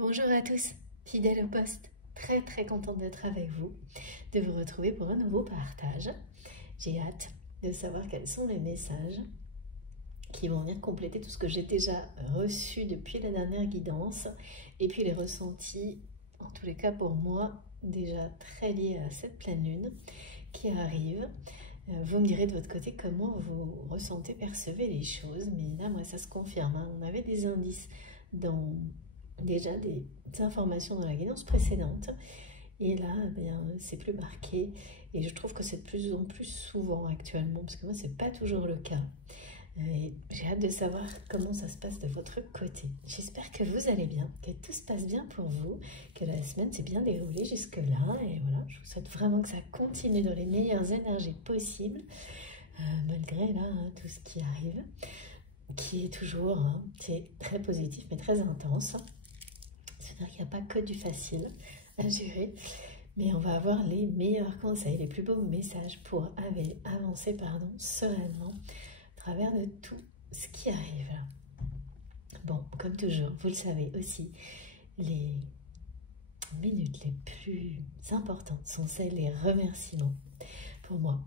Bonjour à tous, fidèles au poste, très contente d'être avec vous, de vous retrouver pour un nouveau partage. J'ai hâte de savoir quels sont les messages qui vont venir compléter tout ce que j'ai déjà reçu depuis la dernière guidance et puis les ressentis, en tous les cas pour moi, déjà très liés à cette pleine lune qui arrive. Vous me direz de votre côté comment vous ressentez, percevez les choses, mais là moi ça se confirme, hein. On avait des indices dans déjà des informations dans la guidance précédente et là c'est plus marqué et je trouve que c'est de plus en plus souvent actuellement parce que moi c'est pas toujours le cas. Et j'ai hâte de savoir comment ça se passe de votre côté. J'espère que vous allez bien, que tout se passe bien pour vous, que la semaine s'est bien déroulée jusque-là. Et voilà, je vous souhaite vraiment que ça continue dans les meilleures énergies possibles, malgré là tout ce qui arrive, qui est toujours c'est très positif mais très intense. C'est-à-dire qu'il n'y a pas que du facile à gérer, mais on va avoir les meilleurs conseils, les plus beaux messages pour avancer sereinement à travers de tout ce qui arrive là. Bon, comme toujours, vous le savez aussi, les minutes les plus importantes sont celles des remerciements pour moi.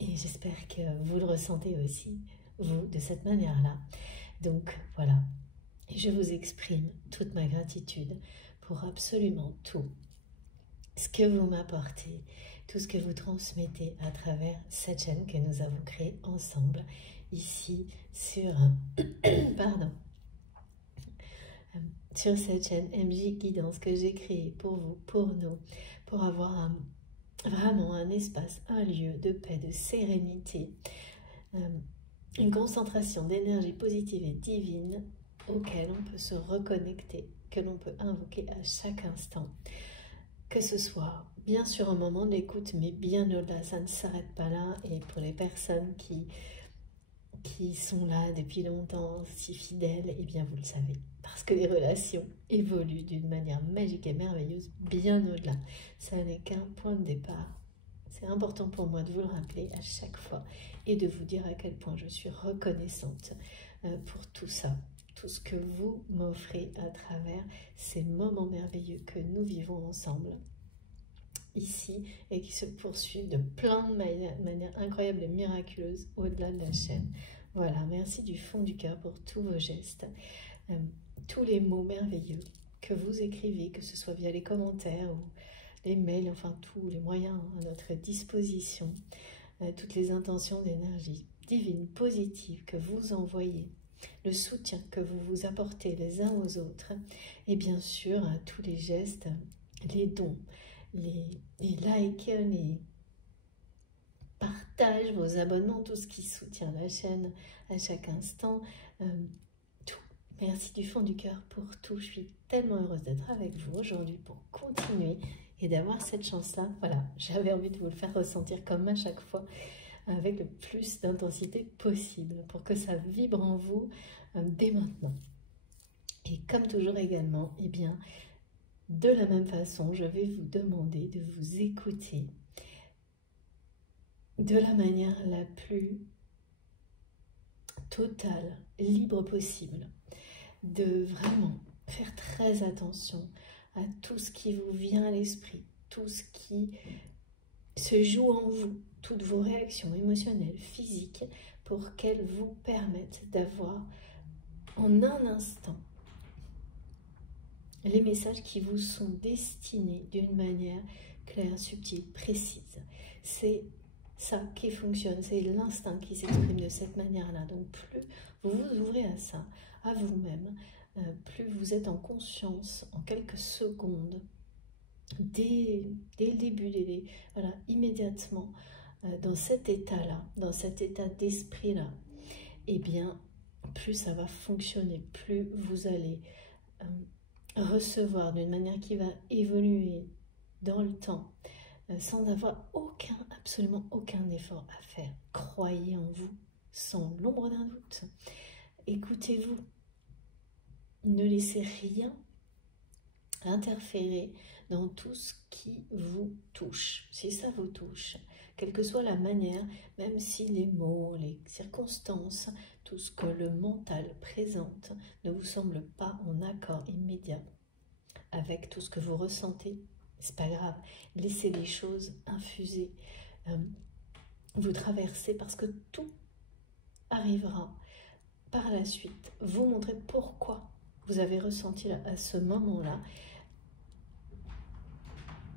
Et j'espère que vous le ressentez aussi, vous, de cette manière-là. Donc voilà, et je vous exprime toute ma gratitude pour absolument tout ce que vous m'apportez, tout ce que vous transmettez à travers cette chaîne que nous avons créée ensemble ici sur sur cette chaîne MJ Guidance que j'ai créée pour vous, pour nous, pour avoir vraiment un espace, un lieu de paix, de sérénité, une concentration d'énergie positive et divine auquel on peut se reconnecter, que l'on peut invoquer à chaque instant. Que ce soit bien sûr un moment d'écoute, mais bien au-delà, ça ne s'arrête pas là. Et pour les personnes qui sont là depuis longtemps, si fidèles, eh bien vous le savez, parce que les relations évoluent d'une manière magique et merveilleuse bien au-delà. Ça n'est qu'un point de départ. C'est important pour moi de vous le rappeler à chaque fois et de vous dire à quel point je suis reconnaissante pour tout ça, tout ce que vous m'offrez à travers ces moments merveilleux que nous vivons ensemble ici et qui se poursuivent de plein de manières incroyables et miraculeuses au-delà de la chaîne. Voilà, merci du fond du cœur pour tous vos gestes, tous les mots merveilleux que vous écrivez, que ce soit via les commentaires ou les mails, enfin tous les moyens à notre disposition, toutes les intentions d'énergie divine, positive que vous envoyez, le soutien que vous vous apportez les uns aux autres, et bien sûr tous les gestes, les dons, les likes, les partages, vos abonnements, tout ce qui soutient la chaîne à chaque instant, tout. Merci du fond du cœur pour tout. Je suis tellement heureuse d'être avec vous aujourd'hui pour continuer et d'avoir cette chance-là. Voilà, j'avais envie de vous le faire ressentir comme à chaque fois, avec le plus d'intensité possible, pour que ça vibre en vous dès maintenant. Et comme toujours également, eh bien, de la même façon, je vais vous demander de vous écouter de la manière la plus totale, libre possible, de vraiment faire très attention à tout ce qui vous vient à l'esprit, tout ce qui se joue en vous, toutes vos réactions émotionnelles, physiques, pour qu'elles vous permettent d'avoir en un instant les messages qui vous sont destinés d'une manière claire, subtile, précise. C'est ça qui fonctionne, c'est l'instinct qui s'exprime de cette manière-là. Donc plus vous vous ouvrez à ça, à vous-même, plus vous êtes en conscience en quelques secondes, dès le début, voilà, immédiatement, dans cet état-là, dans cet état d'esprit-là, eh bien, plus ça va fonctionner, plus vous allez recevoir d'une manière qui va évoluer dans le temps, sans avoir absolument aucun effort à faire. Croyez en vous, sans l'ombre d'un doute. Écoutez-vous. Ne laissez rien interférer dans tout ce qui vous touche. Si ça vous touche, quelle que soit la manière, même si les mots, les circonstances, tout ce que le mental présente ne vous semble pas en accord immédiat avec tout ce que vous ressentez. C'est pas grave, laissez les choses infuser, vous traverser, parce que tout arrivera par la suite. Vous montrer pourquoi vous avez ressenti à ce moment-là,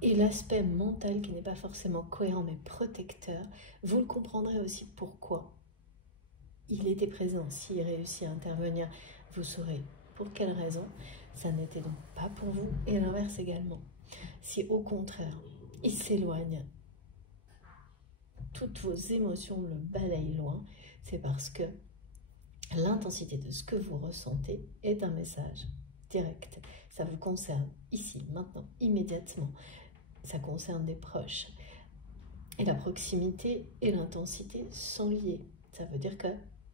et l'aspect mental qui n'est pas forcément cohérent mais protecteur, vous le comprendrez aussi pourquoi il était présent. S'il réussit à intervenir, vous saurez pour quelle raison ça n'était donc pas pour vous, et l'inverse également. Si au contraire, il s'éloigne, toutes vos émotions le balayent loin, c'est parce que l'intensité de ce que vous ressentez est un message direct. Ça vous concerne ici, maintenant, immédiatement. Ça concerne des proches. Et la proximité et l'intensité sont liées. Ça veut dire que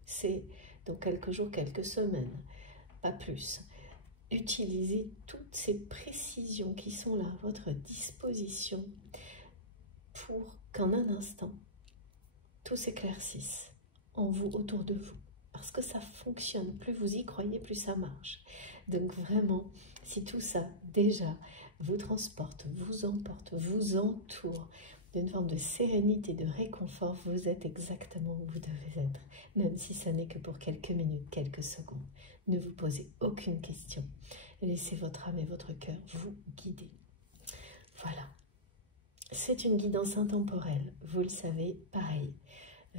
c'est dans quelques jours, quelques semaines, pas plus. Utilisez toutes ces précisions qui sont là à votre disposition pour qu'en un instant, tout s'éclaircisse en vous, autour de vous. Parce que ça fonctionne. Plus vous y croyez, plus ça marche. Donc vraiment, si tout ça, déjà, vous transporte, vous emporte, vous entoure d'une forme de sérénité, de réconfort, vous êtes exactement où vous devez être. Même si ça n'est que pour quelques minutes, quelques secondes. Ne vous posez aucune question. Laissez votre âme et votre cœur vous guider. Voilà. C'est une guidance intemporelle. Vous le savez, pareil.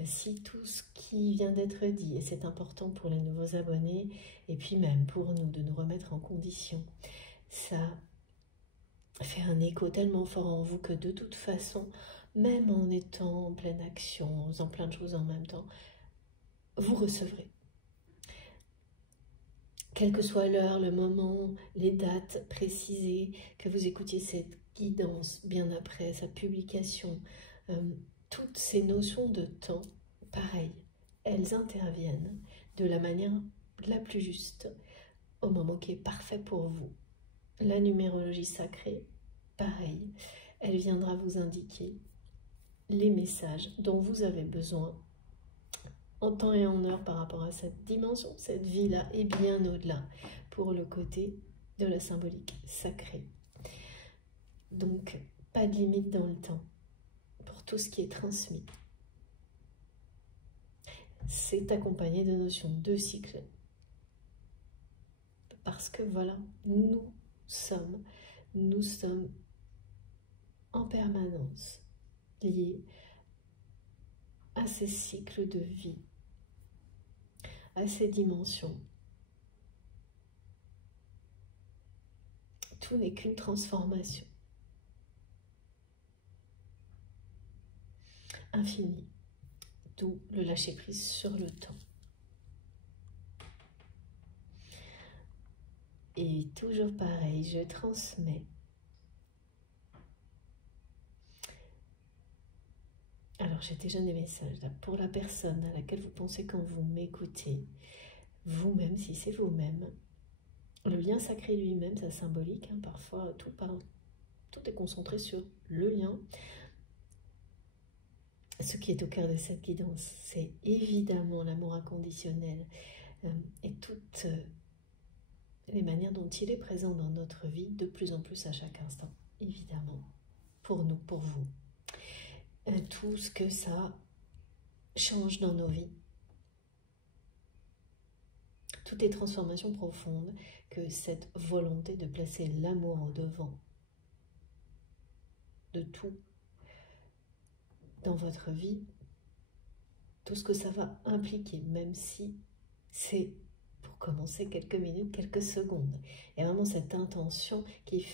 Si tout ce qui vient d'être dit, et c'est important pour les nouveaux abonnés, et puis même pour nous, de nous remettre en condition, ça fait un écho tellement fort en vous que de toute façon, même en étant en pleine action, en faisant plein de choses en même temps, vous recevrez. Quelle que soit l'heure, le moment, les dates précisées, que vous écoutiez cette guidance bien après sa publication, toutes ces notions de temps, pareil, elles interviennent de la manière la plus juste, au moment qui est parfait pour vous. La numérologie sacrée, pareil, elle viendra vous indiquer les messages dont vous avez besoin en temps et en heure par rapport à cette dimension, cette vie-là, et bien au-delà, pour le côté de la symbolique sacrée. Donc, pas de limite dans le temps pour tout ce qui est transmis. C'est accompagné de notions de cycle. Parce que voilà, nous sommes en permanence liés à ces cycles de vie, à ces dimensions. Tout n'est qu'une transformation infinie, d'où le lâcher-prise sur le temps. Et toujours pareil, je transmets. Alors j'ai déjà des messages là, pour la personne à laquelle vous pensez quand vous m'écoutez, vous-même, si c'est vous-même, le lien sacré lui-même, ça symbolique, hein, parfois tout est concentré sur le lien. Ce qui est au cœur de cette guidance, c'est évidemment l'amour inconditionnel et toutes les manières dont il est présent dans notre vie, de plus en plus à chaque instant, évidemment, pour nous, pour vous. Tout ce que ça change dans nos vies. Toutes les transformations profondes que cette volonté de placer l'amour au devant de tout dans votre vie, tout ce que ça va impliquer, même si c'est pour commencer quelques minutes, quelques secondes. Il y a vraiment cette intention qui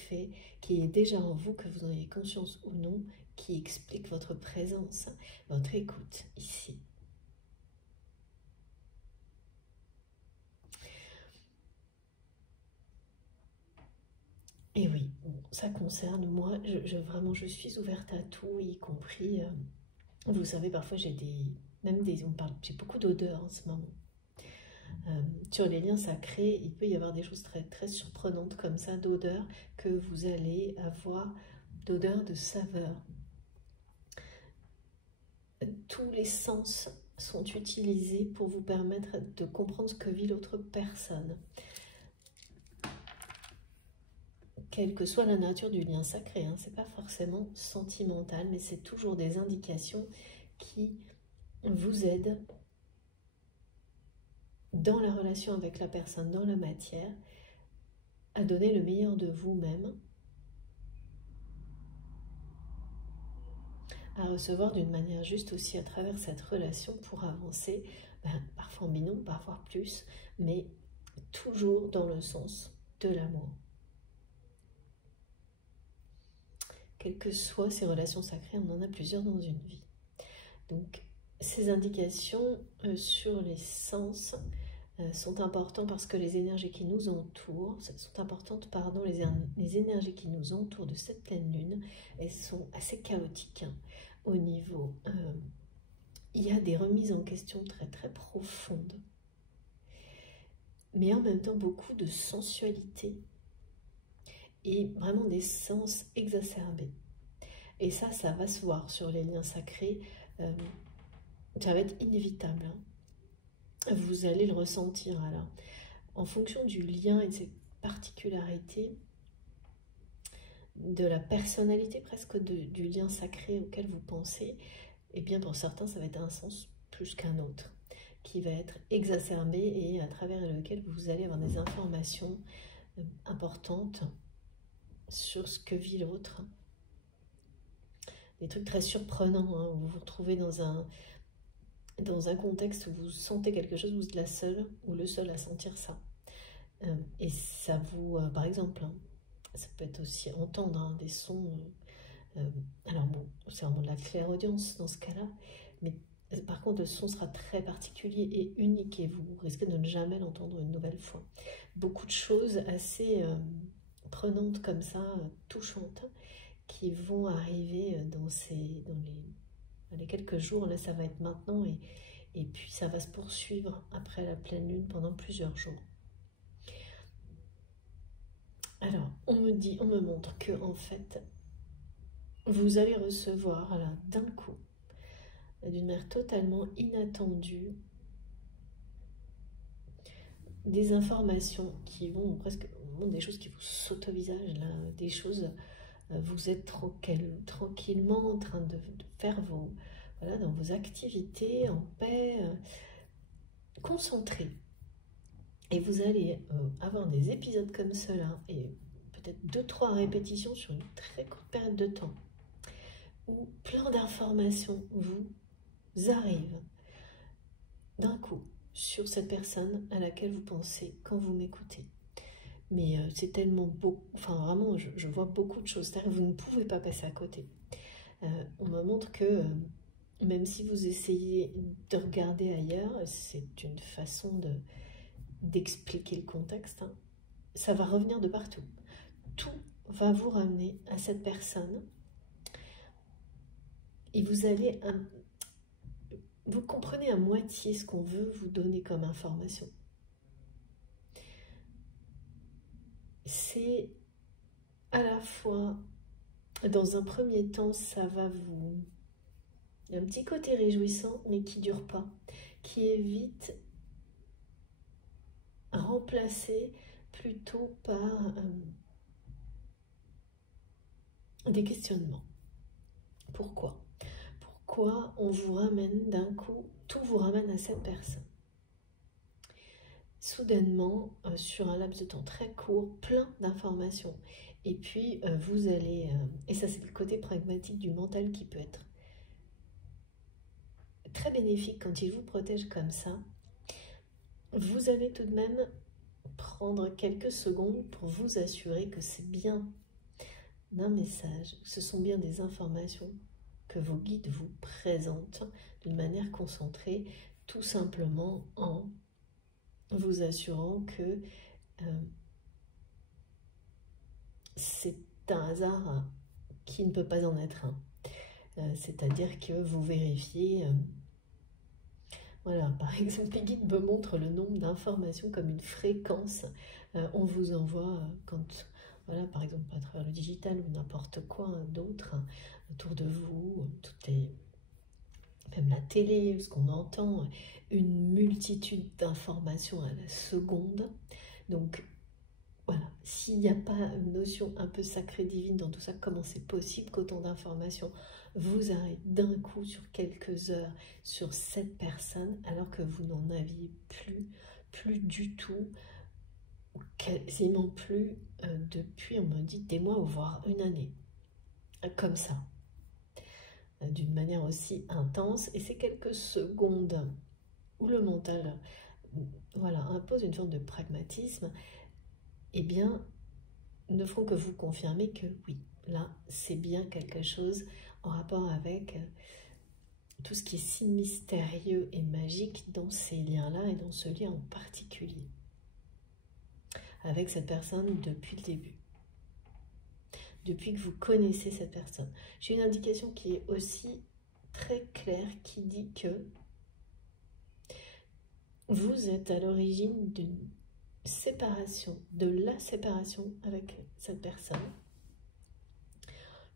est déjà en vous, que vous en ayez conscience ou non, qui explique votre présence, votre écoute ici. Et oui, bon, ça concerne moi, je suis ouverte à tout, y compris, vous savez, parfois j'ai j'ai beaucoup d'odeurs en ce moment. Sur les liens sacrés, il peut y avoir des choses très, très surprenantes comme ça, d'odeurs que vous allez avoir, d'odeurs, de saveurs. Tous les sens sont utilisés pour vous permettre de comprendre ce que vit l'autre personne. quelle que soit la nature du lien sacré, hein, c'est pas forcément sentimental, mais c'est toujours des indications qui vous aident dans la relation avec la personne, dans la matière, à donner le meilleur de vous-même, à recevoir d'une manière juste aussi à travers cette relation pour avancer, parfois en binôme, parfois plus, mais toujours dans le sens de l'amour. Quelles que soient ces relations sacrées, on en a plusieurs dans une vie. Donc, ces indications sur les sens sont importantes parce que les énergies qui nous entourent, sont importantes, pardon, les énergies qui nous entourent de cette pleine lune, elles sont assez chaotiques, hein, au niveau... il y a des remises en question très très profondes, mais en même temps beaucoup de sensualité et vraiment des sens exacerbés. Et ça va se voir sur les liens sacrés, ça va être inévitable, hein. Vous allez le ressentir. Alors, en fonction du lien et de ses particularités, de la personnalité presque du lien sacré auquel vous pensez, et bien pour certains ça va être un sens plus qu'un autre, qui va être exacerbé et à travers lequel vous allez avoir des informations importantes sur ce que vit l'autre. Des trucs très surprenants, hein, où vous vous retrouvez dans un contexte où vous sentez quelque chose, vous êtes la seule ou le seul à sentir ça. Et ça vous, par exemple, hein, ça peut être aussi entendre, hein, des sons. Alors bon, c'est vraiment de la clairaudience dans ce cas-là, mais par contre le son sera très particulier et unique et vous risquez de ne jamais l'entendre une nouvelle fois. Beaucoup de choses assez prenantes comme ça, touchantes, qui vont arriver dans les quelques jours. Là, ça va être maintenant et puis ça va se poursuivre après la pleine lune pendant plusieurs jours. Alors, on me montre que en fait, vous allez recevoir là d'un coup, d'une manière totalement inattendue, des informations qui vont presque, des choses qui vous sautent au visage, là, des choses, vous êtes tranquillement en train de faire voilà, dans vos activités, en paix, concentrés. Et vous allez avoir des épisodes comme cela, et peut-être 2-3 répétitions sur une très courte période de temps, où plein d'informations vous arrivent d'un coup sur cette personne à laquelle vous pensez quand vous m'écoutez. Mais c'est tellement beau, enfin vraiment je vois beaucoup de choses, c'est-à-dire que vous ne pouvez pas passer à côté. On me montre que même si vous essayez de regarder ailleurs, c'est une façon d'expliquer le contexte, hein. Ça va revenir de partout. Tout va vous ramener à cette personne et vous allez... vous comprenez à moitié ce qu'on veut vous donner comme information. C'est à la fois, dans un premier temps, ça va vous... Il y a un petit côté réjouissant, mais qui ne dure pas, qui est vite remplacé plutôt par des questionnements. Pourquoi ? Pourquoi on vous ramène d'un coup, tout vous ramène à cette personne ? Soudainement, sur un laps de temps très court, plein d'informations. Et puis, vous allez... et ça, c'est le côté pragmatique du mental qui peut être très bénéfique quand il vous protège comme ça. Vous allez tout de même prendre quelques secondes pour vous assurer que c'est bien un message, que ce sont bien des informations que vos guides vous présentent d'une manière concentrée, tout simplement en vous assurant que c'est un hasard qui ne peut pas en être un. C'est-à-dire que vous vérifiez... voilà, par exemple, les guides me montrent le nombre d'informations comme une fréquence. On vous envoie, quand, voilà, par exemple, à travers le digital ou n'importe quoi d'autre, autour de vous, même la télé, ce qu'on entend, une multitude d'informations à la seconde. Donc, voilà, s'il n'y a pas une notion un peu sacrée divine dans tout ça, comment c'est possible qu'autant d'informations vous arrivent d'un coup sur quelques heures sur cette personne alors que vous n'en aviez plus du tout, quasiment plus depuis, on me dit, des mois ou voire une année, comme ça, d'une manière aussi intense. Et ces quelques secondes où le mental voilà, impose une forme de pragmatisme, eh bien, ne feront que vous confirmer que oui, là, c'est bien quelque chose en rapport avec tout ce qui est si mystérieux et magique dans ces liens-là et dans ce lien en particulier avec cette personne depuis le début, depuis que vous connaissez cette personne. J'ai une indication qui est aussi très claire qui dit que vous êtes à l'origine d'une séparation, de la séparation avec cette personne,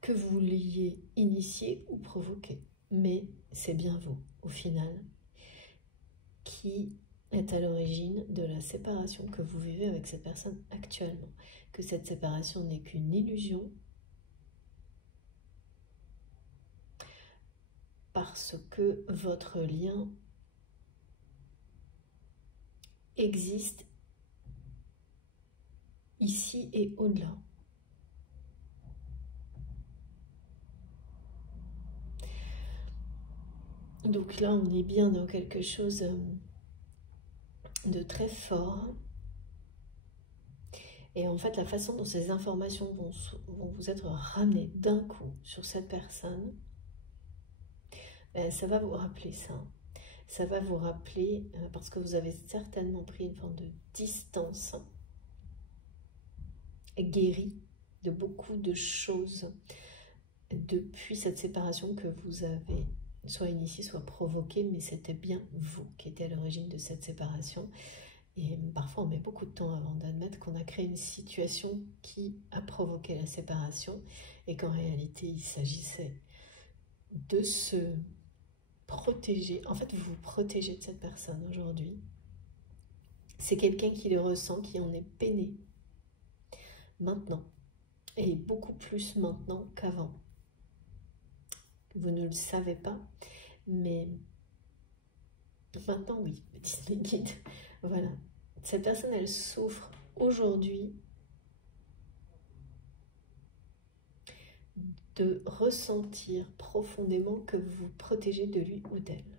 que vous l'ayez initié ou provoqué. Mais c'est bien vous, au final, qui est à l'origine de la séparation que vous vivez avec cette personne actuellement. Que cette séparation n'est qu'une illusion, parce que votre lien existe ici et au-delà. Donc là, on est bien dans quelque chose de très fort. Et en fait, la façon dont ces informations vont vous être ramenées d'un coup sur cette personne, ça va vous rappeler ça. Ça va vous rappeler, parce que vous avez certainement pris une forme de distance, guérie de beaucoup de choses depuis cette séparation que vous avez soit initiée, soit provoquée, mais c'était bien vous qui étiez à l'origine de cette séparation. Et parfois, on met beaucoup de temps avant d'admettre qu'on a créé une situation qui a provoqué la séparation et qu'en réalité, il s'agissait de se protéger. En fait, vous vous protégez de cette personne aujourd'hui. C'est quelqu'un qui le ressent, qui en est peiné maintenant. Et beaucoup plus maintenant qu'avant. Vous ne le savez pas, mais maintenant, oui, me disent mes guides. Voilà. Cette personne, elle souffre aujourd'hui de ressentir profondément que vous vous protégez de lui ou d'elle.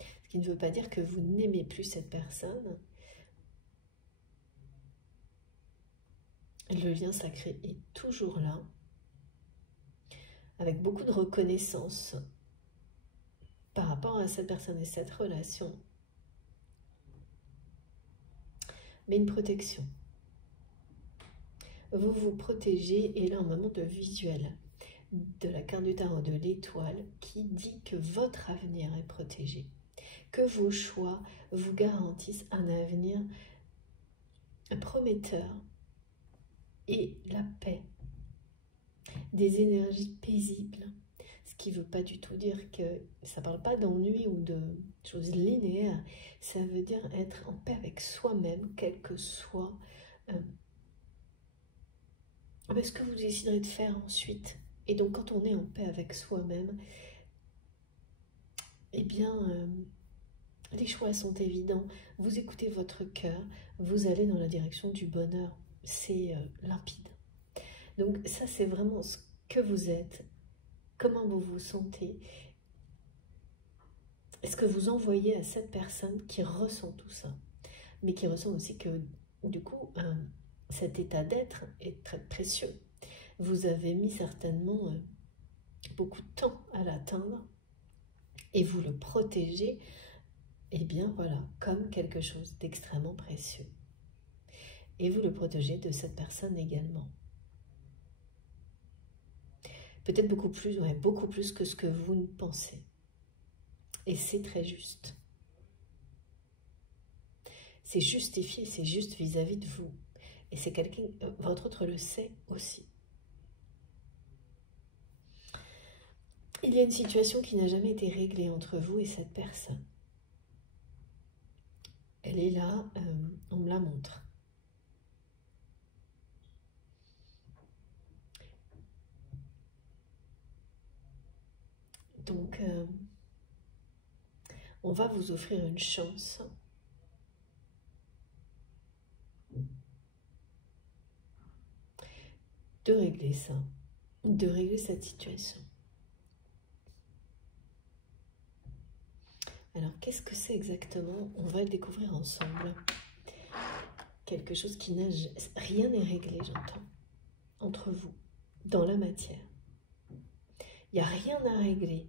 Ce qui ne veut pas dire que vous n'aimez plus cette personne. Le lien sacré est toujours là, avec beaucoup de reconnaissance par rapport à cette personne et cette relation. Mais une protection. Vous vous protégez, et là un moment de visuel de la carte du tarot de l'étoile qui dit que votre avenir est protégé, que vos choix vous garantissent un avenir prometteur et la paix, des énergies paisibles, ce qui ne veut pas du tout dire que ça ne parle pas d'ennui ou de choses linéaires, ça veut dire être en paix avec soi-même, quel que soit ce que vous déciderez de faire ensuite. Et donc quand on est en paix avec soi-même, eh bien les choix sont évidents, vous écoutez votre cœur, vous allez dans la direction du bonheur, c'est limpide. Donc ça c'est vraiment ce que vous êtes, comment vous vous sentez, est-ce que vous envoyez à cette personne qui ressent tout ça, mais qui ressent aussi que du coup cet état d'être est très précieux. Vous avez mis certainement beaucoup de temps à l'atteindre et vous le protégez, et bien voilà, comme quelque chose d'extrêmement précieux. Et vous le protégez de cette personne également. Peut-être beaucoup plus que ce que vous ne pensez. Et c'est très juste. C'est justifié, c'est juste vis-à-vis de vous. Et c'est quelqu'un, votre autre le sait aussi. Il y a une situation qui n'a jamais été réglée entre vous et cette personne. Elle est là, on me la montre. Donc, on va vous offrir une chance de régler ça, de régler cette situation. Alors, qu'est-ce que c'est exactement? On va le découvrir ensemble. Quelque chose qui n'a... Rien n'est réglé, j'entends, entre vous, dans la matière. Il n'y a rien à régler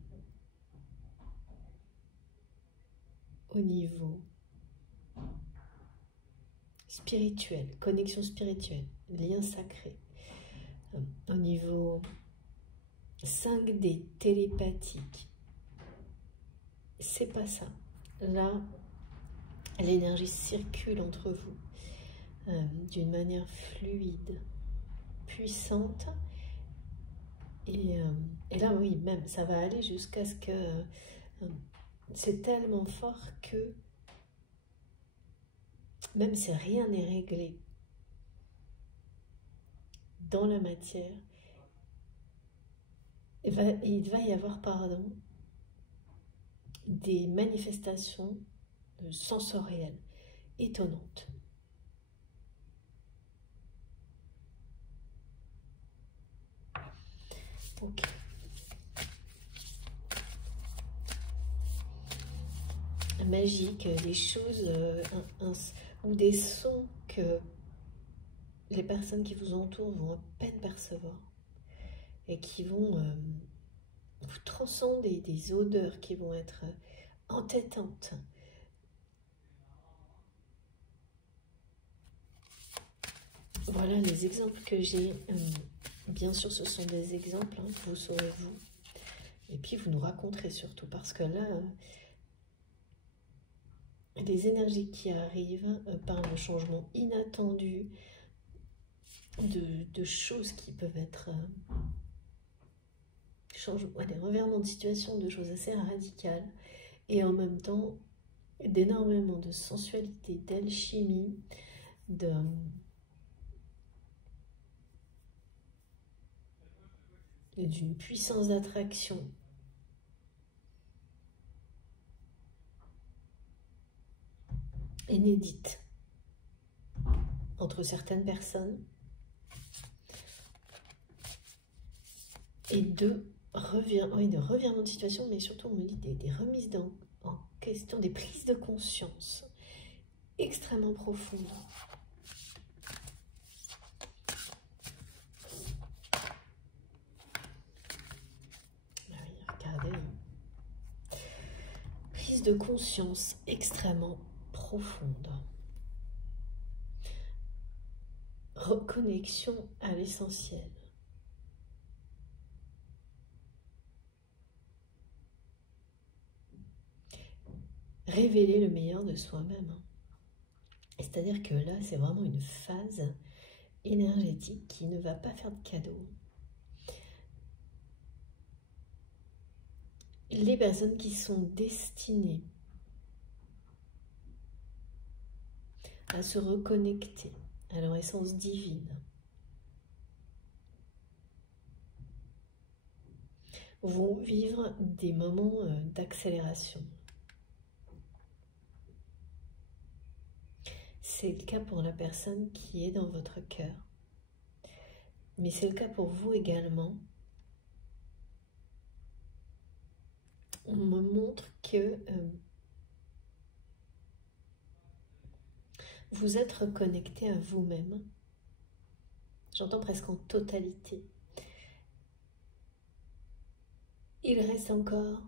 au niveau spirituel, connexion spirituelle, lien sacré, au niveau 5D, télépathique. C'est pas ça. Là, l'énergie circule entre vous d'une manière fluide, puissante. Et là, oui, même, ça va aller jusqu'à ce que c'est tellement fort que même si rien n'est réglé dans la matière, il va y avoir, pardon, des manifestations sensorielles étonnantes. Ok. Magique, des choses ou des sons que les personnes qui vous entourent vont à peine percevoir et qui vont vous transcender, des odeurs qui vont être entêtantes. Voilà les exemples que j'ai. Bien sûr, ce sont des exemples, hein, vous saurez vous. Et puis, vous nous raconterez surtout, parce que là, des énergies qui arrivent par le changement inattendu de choses qui peuvent être des revirements de situation, de choses assez radicales, et en même temps, d'énormément de sensualité, d'alchimie, d'une puissance d'attraction inédite entre certaines personnes, et de revirement de situation, mais surtout on me dit des remises en question, des prises de conscience extrêmement profondes. Regardez, prise de conscience extrêmement profonde. Reconnexion à l'essentiel. Révéler le meilleur de soi-même. C'est-à-dire que là, c'est vraiment une phase énergétique qui ne va pas faire de cadeau. Les personnes qui sont destinées à se reconnecter à leur essence divine vont vivre des moments d'accélération. C'est le cas pour la personne qui est dans votre cœur, mais c'est le cas pour vous également. On me montre que vous êtes reconnecté à vous-même. J'entends presque en totalité. Il reste encore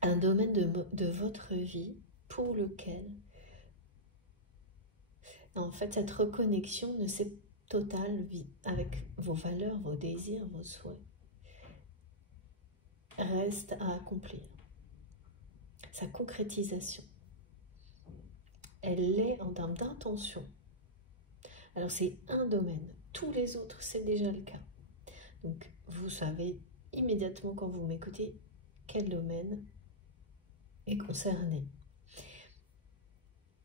un domaine de votre vie pour lequel, en fait, cette reconnexion ne s'est totale avec vos valeurs, vos désirs, vos souhaits, reste à accomplir. Sa concrétisation, elle est en termes d'intention. Alors c'est un domaine, tous les autres c'est déjà le cas. Donc vous savez immédiatement quand vous m'écoutez quel domaine est concerné.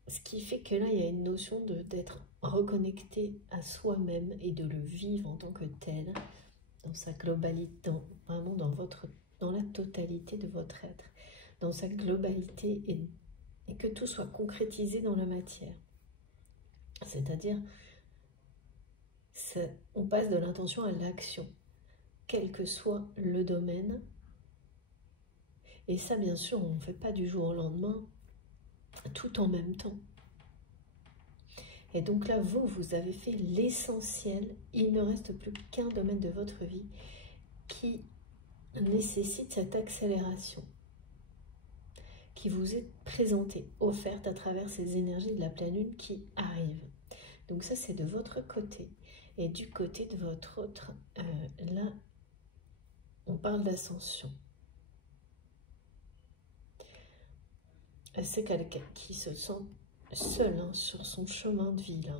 Ce qui fait que là il y a une notion d'être reconnecté à soi-même et de le vivre en tant que tel, dans sa globalité, vraiment dans votre dans la totalité de votre être, dans sa globalité, et que tout soit concrétisé dans la matière. C'est-à-dire, on passe de l'intention à l'action, quel que soit le domaine. Et ça, bien sûr, on ne fait pas du jour au lendemain, tout en même temps. Et donc là, vous avez fait l'essentiel. Il ne reste plus qu'un domaine de votre vie qui nécessite cette accélération, qui vous est présentée, offerte à travers ces énergies de la pleine lune qui arrivent. Donc ça, c'est de votre côté. Et du côté de votre autre, là, on parle d'ascension. C'est quelqu'un qui se sent seul sur son chemin de vie, là.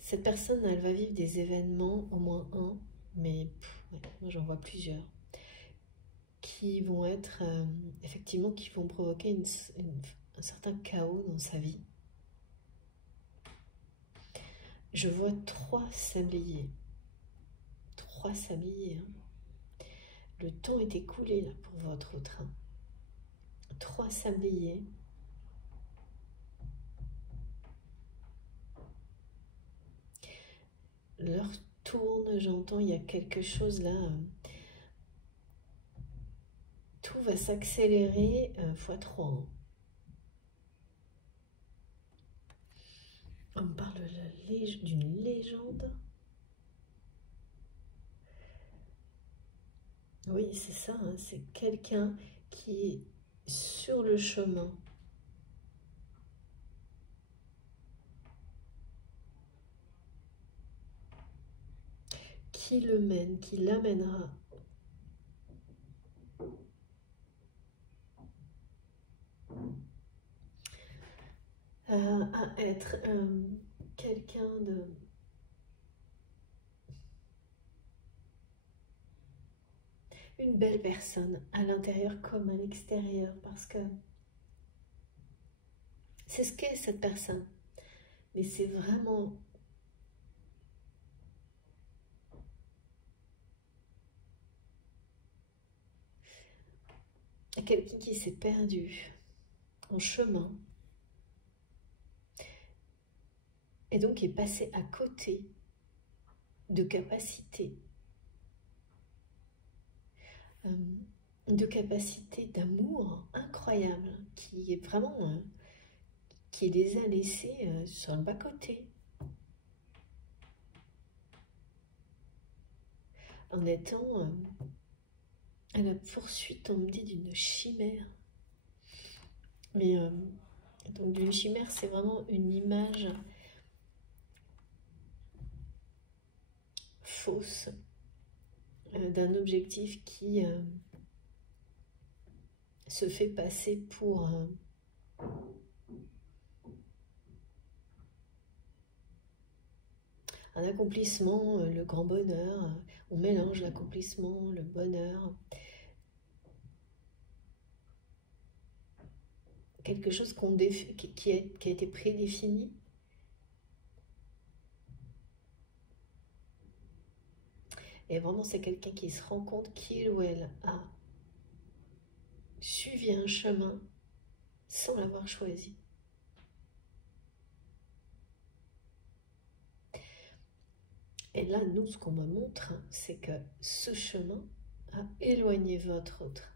Cette personne, elle va vivre des événements, au moins un, mais ouais, moi j'en vois plusieurs, qui vont être, effectivement, qui vont provoquer un certain chaos dans sa vie. Je vois 3 sabliers. 3 sabliers. Hein. Le temps est écoulé là pour votre train. 3 sabliers. L'heure tourne, j'entends, il y a quelque chose là. Tout va s'accélérer x3. Hein. On me parle d'une légende. Oui, c'est ça, hein, c'est quelqu'un qui est sur le chemin. Qui le mène, qui l'amènera à être quelqu'un de... une belle personne, à l'intérieur comme à l'extérieur, parce que c'est ce qu'est cette personne. Mais c'est vraiment... quelqu'un qui s'est perdu en chemin et donc est passé à côté de capacités d'amour incroyables qui est vraiment qui les a laissés sur le bas-côté en étant à la poursuite, on me dit, d'une chimère. Mais donc d'une chimère, c'est vraiment une image fausse d'un objectif qui se fait passer pour un accomplissement, le grand bonheur. On mélange l'accomplissement, le bonheur. Quelque chose qui a été prédéfini. Et vraiment, c'est quelqu'un qui se rend compte qu'il ou elle a suivi un chemin sans l'avoir choisi. Et là, nous, ce qu'on me montre, c'est que ce chemin a éloigné votre autre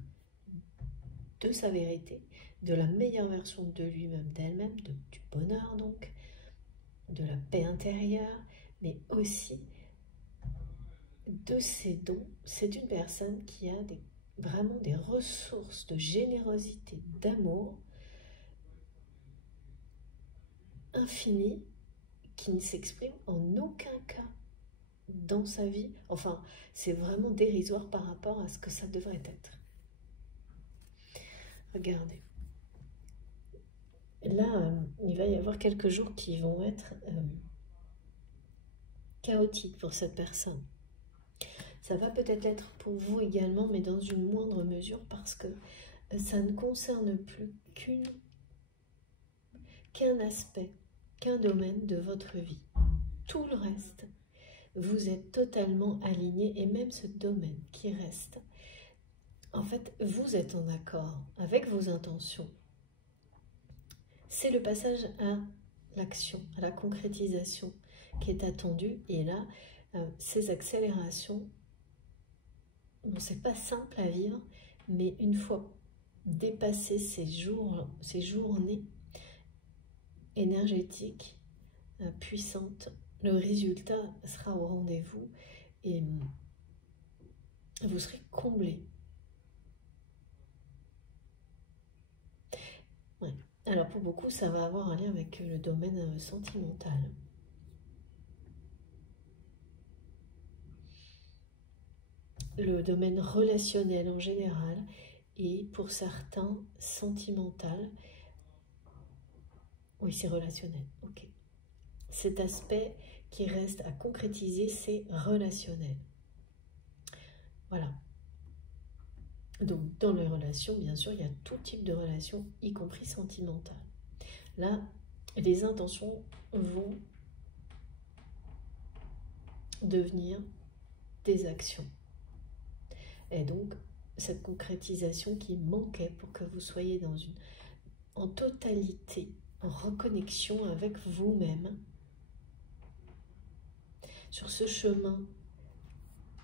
de sa vérité, de la meilleure version de lui-même, d'elle-même, du bonheur donc, de la paix intérieure, mais aussi de ses dons. C'est une personne qui a vraiment des ressources de générosité, d'amour infinies, qui ne s'expriment en aucun cas dans sa vie. Enfin, c'est vraiment dérisoire par rapport à ce que ça devrait être. Regardez. Là, il va y avoir quelques jours qui vont être chaotiques pour cette personne. Ça va peut-être être pour vous également, mais dans une moindre mesure, parce que ça ne concerne plus qu'un aspect, qu'un domaine de votre vie. tout le reste, vous êtes totalement aligné, et même ce domaine qui reste, en fait, vous êtes en accord avec vos intentions. C'est le passage à l'action, à la concrétisation qui est attendu. Et là, ces accélérations, bon, c'est pas simple à vivre, mais une fois dépassé ces journées énergétiques, puissantes, le résultat sera au rendez-vous et vous serez comblé. Ouais. Alors pour beaucoup, ça va avoir un lien avec le domaine sentimental. Le domaine relationnel en général et pour certains sentimental. Oui, c'est relationnel, ok. Cet aspect qui reste à concrétiser, c'est relationnel. Voilà. Donc dans les relations, bien sûr, il y a tout type de relations, y compris sentimentales. Là, les intentions vont devenir des actions. Et donc, cette concrétisation qui manquait pour que vous soyez en totalité, en reconnexion avec vous-même, sur ce chemin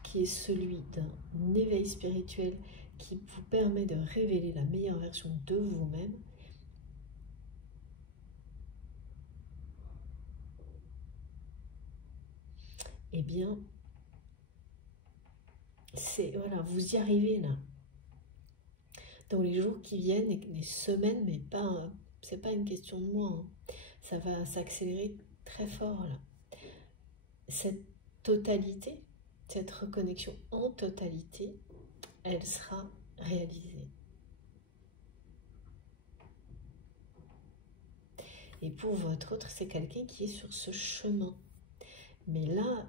qui est celui d'un éveil spirituel qui vous permet de révéler la meilleure version de vous-même, eh bien, voilà, vous y arrivez là. Dans les jours qui viennent, et les semaines, mais pas, c'est pas une question de mois, hein. Ça va s'accélérer très fort là. Cette totalité, cette reconnexion en totalité, elle sera réalisée. Et pour votre autre, c'est quelqu'un qui est sur ce chemin. Mais là,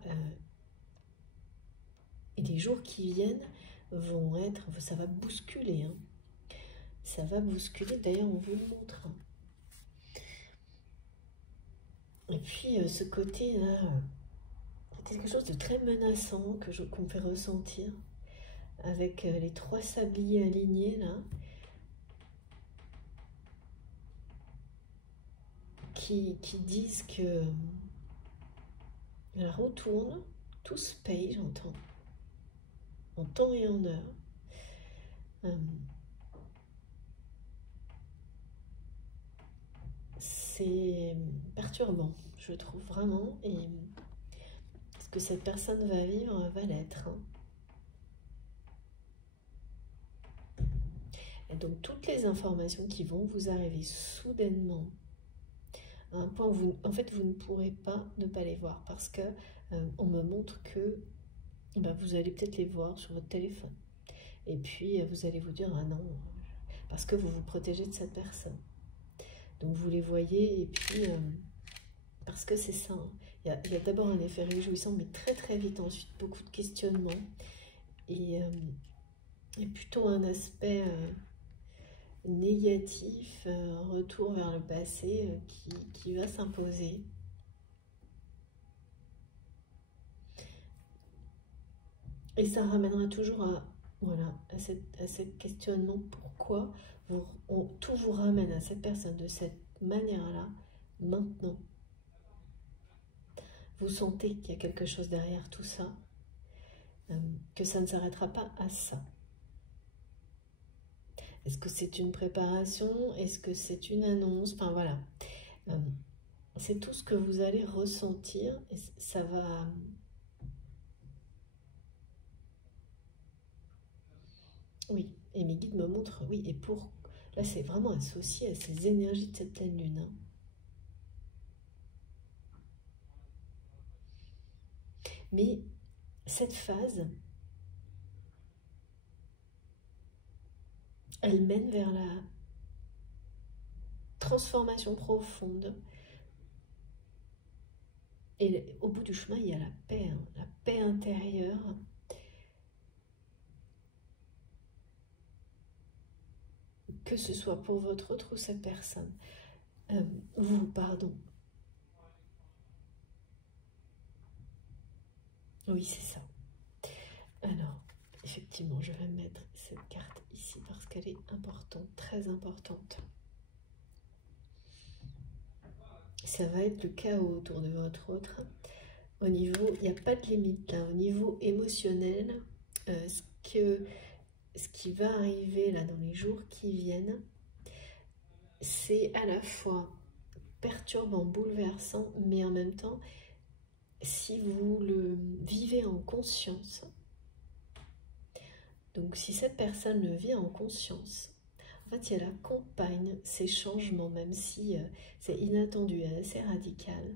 les jours qui viennent vont être, ça va bousculer, hein. Ça va bousculer, d'ailleurs on vous le montre. Et puis ce côté-là, c'est quelque chose de très menaçant qu'on fait ressentir, avec les 3 sabliers alignés là, qui disent que la roue tourne, tout se paye, j'entends, en temps et en heure. C'est perturbant, je trouve vraiment, et ce que cette personne va vivre va l'être, hein. Et donc toutes les informations qui vont vous arriver soudainement, à un point où vous ne pourrez pas ne pas les voir, parce que on me montre que vous allez peut-être les voir sur votre téléphone, et puis vous allez vous dire ah non, parce que vous vous protégez de cette personne. Donc vous les voyez, et puis parce que c'est ça, hein. Il y a d'abord un effet réjouissant, mais très très vite ensuite beaucoup de questionnements, et plutôt un aspect négatif, retour vers le passé qui va s'imposer. Et ça ramènera toujours à ce questionnement, pourquoi tout vous ramène à cette personne de cette manière-là, maintenant. Vous sentez qu'il y a quelque chose derrière tout ça, que ça ne s'arrêtera pas à ça. Est-ce que c'est une préparation? Est-ce que c'est une annonce? Enfin voilà, c'est tout ce que vous allez ressentir, et ça va... Oui, et mes guides me montrent, oui, et là c'est vraiment associé à ces énergies de cette pleine lune, hein. Mais cette phase, elle mène vers la transformation profonde. Et au bout du chemin, il y a la paix, hein, la paix intérieure. Que ce soit pour votre autre ou cette personne. Pardon. Oui, c'est ça. Alors, effectivement, je vais mettre cette carte ici parce qu'elle est importante, très importante. Ça va être le chaos autour de votre autre. Au niveau, il n'y a pas de limite là. Au niveau émotionnel, ce qui va arriver là dans les jours qui viennent, c'est à la fois perturbant, bouleversant, mais en même temps, si vous le vivez en conscience, donc si cette personne le vit en conscience, en fait, si elle accompagne ces changements, même si c'est inattendu et assez radical,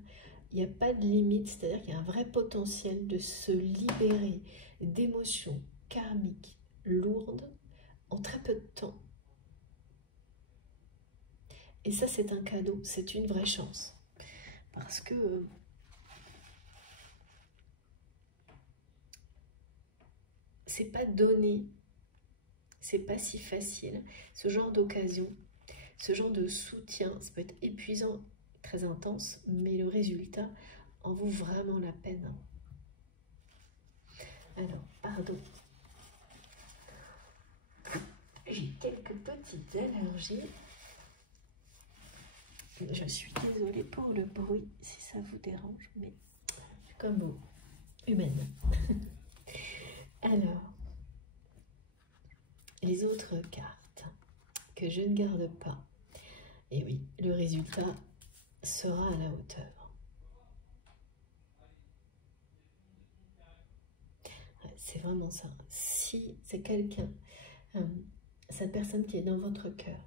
il n'y a pas de limite, c'est-à-dire qu'il y a un vrai potentiel de se libérer d'émotions karmiques lourdes en très peu de temps. Et ça, c'est un cadeau, c'est une vraie chance. Parce que c'est pas donné, c'est pas si facile. Ce genre d'occasion, ce genre de soutien, ça peut être épuisant, très intense, mais le résultat en vaut vraiment la peine. Alors, pardon. J'ai quelques petites allergies. Je suis désolée pour le bruit, si ça vous dérange, mais comme vous, humaine. Alors, les autres cartes que je ne garde pas. Et oui, le résultat sera à la hauteur. C'est vraiment ça. Si c'est quelqu'un, cette personne qui est dans votre cœur,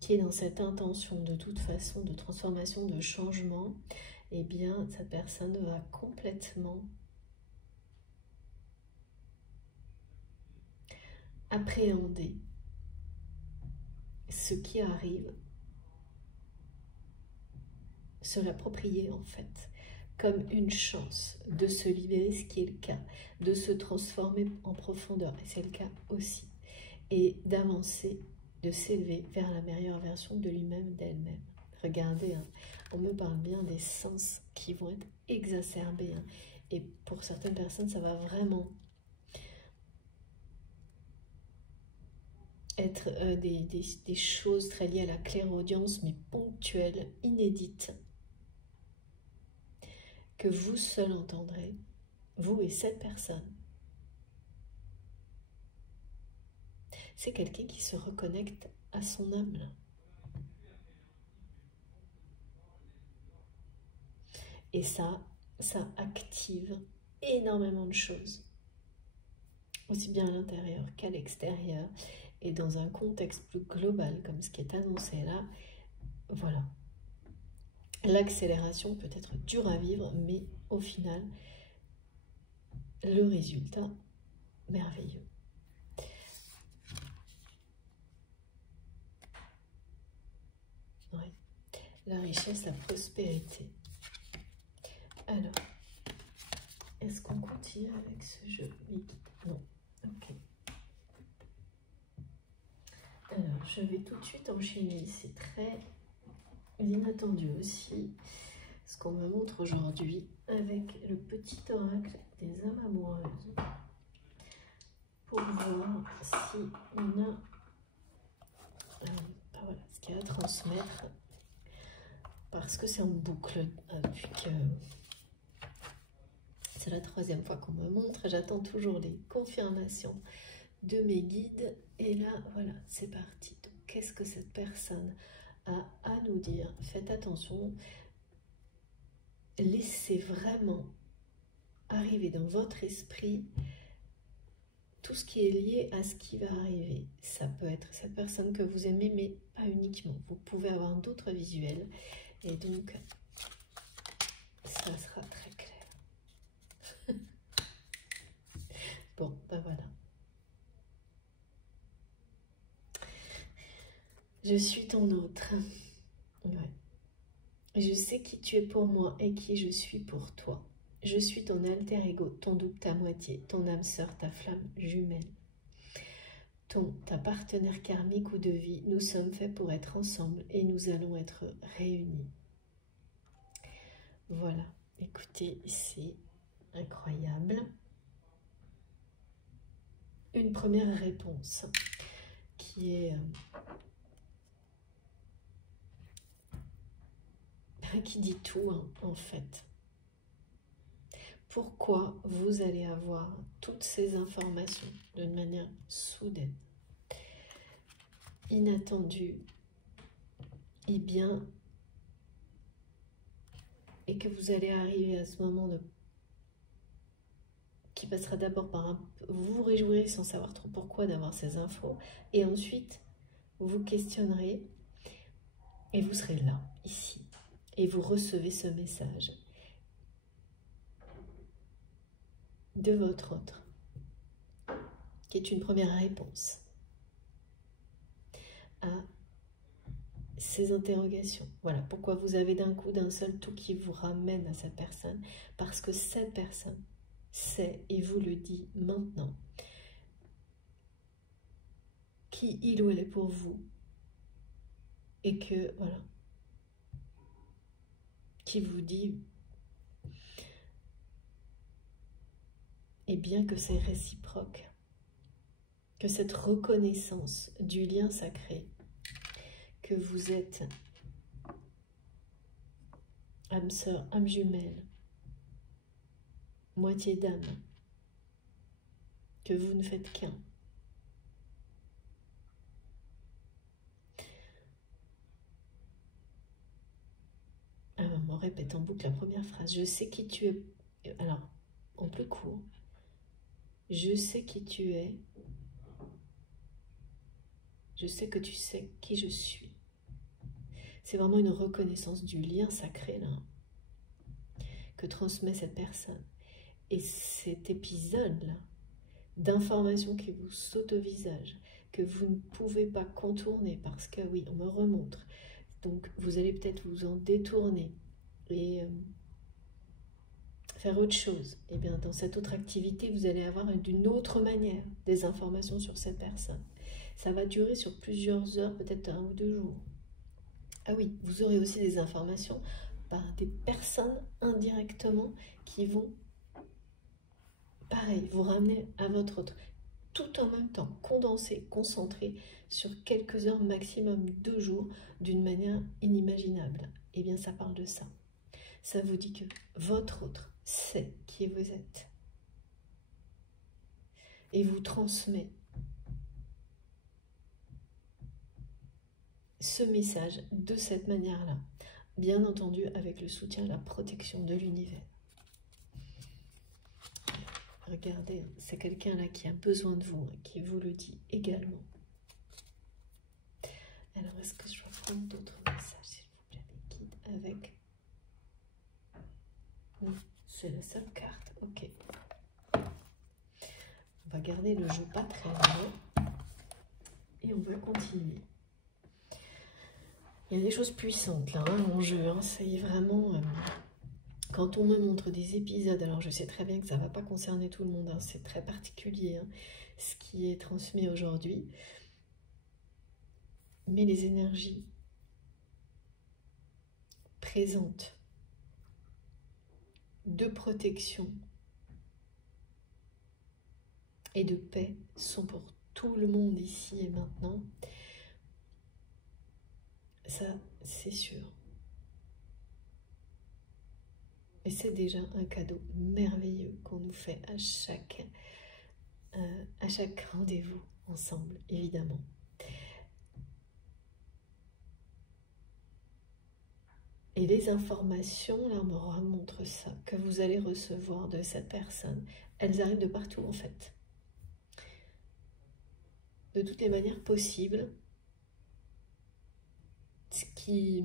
qui est dans cette intention de toute façon de transformation, de changement, eh bien, cette personne va complètement appréhender ce qui arrive, se l'approprier en fait, comme une chance de se libérer, ce qui est le cas, de se transformer en profondeur, et c'est le cas aussi, et d'avancer, de s'élever vers la meilleure version de lui-même, d'elle-même. Regardez, hein, on me parle bien des sens qui vont être exacerbés, hein, et pour certaines personnes, ça va vraiment être des choses très liées à la clairaudience, mais ponctuelles, inédites, que vous seul entendrez, vous et cette personne. C'est quelqu'un qui se reconnecte à son âme. Et ça active énormément de choses, aussi bien à l'intérieur qu'à l'extérieur, et dans un contexte plus global, comme ce qui est annoncé là, voilà. L'accélération peut être dure à vivre, mais au final, le résultat, merveilleux. Ouais. La richesse, la prospérité. Alors, est-ce qu'on continue avec ce jeu? Non. Ok. Alors, je vais tout de suite enchaîner. C'est très inattendu aussi ce qu'on me montre aujourd'hui avec le petit oracle des âmes amoureuses pour voir si on a voilà, ce qu'il y a à transmettre, parce que c'est en boucle depuis que c'est la 3e fois qu'on me montre. J'attends toujours les confirmations de mes guides et là voilà, c'est parti. Donc qu'est-ce que cette personne a à nous dire? Faites attention, laissez vraiment arriver dans votre esprit tout ce qui est lié à ce qui va arriver. Ça peut être cette personne que vous aimez, mais pas uniquement. Vous pouvez avoir d'autres visuels et donc ça sera très clair. Bon, ben voilà. Je suis ton autre. Ouais. Je sais qui tu es pour moi et qui je suis pour toi. Je suis ton alter ego, ton double, ta moitié, ton âme sœur, ta flamme jumelle. Ta partenaire karmique ou de vie, nous sommes faits pour être ensemble et nous allons être réunis. Voilà, écoutez, c'est incroyable. Une première réponse qui est qui dit tout, hein, en fait. Pourquoi vous allez avoir toutes ces informations d'une manière soudaine, inattendue, et bien, et que vous allez arriver à ce moment qui passera d'abord par un... Vous vous réjouirez sans savoir trop pourquoi d'avoir ces infos, et ensuite, vous questionnerez, et vous serez là, ici, et vous recevez ce message de votre autre, qui est une première réponse à ces interrogations. Voilà pourquoi vous avez d'un coup, d'un seul tout qui vous ramène à cette personne, parce que cette personne sait et vous le dit maintenant qui il ou elle est pour vous, et que voilà, qui vous dit et bien que c'est réciproque, que cette reconnaissance du lien sacré, que vous êtes âme sœur, âme jumelle, moitié d'âme, que vous ne faites qu'un. Alors, on répète en boucle la première phrase. Je sais qui tu es. Alors, en plus court. Je sais qui tu es. Je sais que tu sais qui je suis. C'est vraiment une reconnaissance du lien sacré là que transmet cette personne. Et cet épisode-là d'informations qui vous sautent au visage, que vous ne pouvez pas contourner parce que oui, on me remontre. Donc vous allez peut-être vous en détourner et faire autre chose. Et bien dans cette autre activité, vous allez avoir d'une autre manière des informations sur cette personne. Ça va durer sur plusieurs heures, peut-être 1 ou 2 jours. Ah oui, vous aurez aussi des informations par des personnes indirectement qui vont, pareil, vous ramener à votre autre. Tout en même temps, condensé, concentré sur quelques heures maximum, 2 jours, d'une manière inimaginable. Eh bien, ça parle de ça. Ça vous dit que votre autre sait qui vous êtes et vous transmet ce message de cette manière-là, bien entendu avec le soutien et la protection de l'univers. Regardez, c'est quelqu'un là qui a besoin de vous, qui vous le dit également. Alors, est-ce que je dois prendre d'autres messages, s'il vous plaît, les guides, avec... Oui, c'est la seule carte, ok. On va garder le jeu pas très long et on va continuer. Il y a des choses puissantes là, hein, en jeu, hein, c'est vraiment... Quand on me montre des épisodes, alors je sais très bien que ça ne va pas concerner tout le monde, hein, c'est très particulier hein, ce qui est transmis aujourd'hui, mais les énergies présentes de protection et de paix sont pour tout le monde ici et maintenant. Ça, c'est sûr. Et c'est déjà un cadeau merveilleux qu'on nous fait à chaque rendez-vous ensemble, évidemment. Et les informations, là, me remontrent ça, que vous allez recevoir de cette personne. Elles arrivent de partout, en fait. De toutes les manières possibles. Ce qui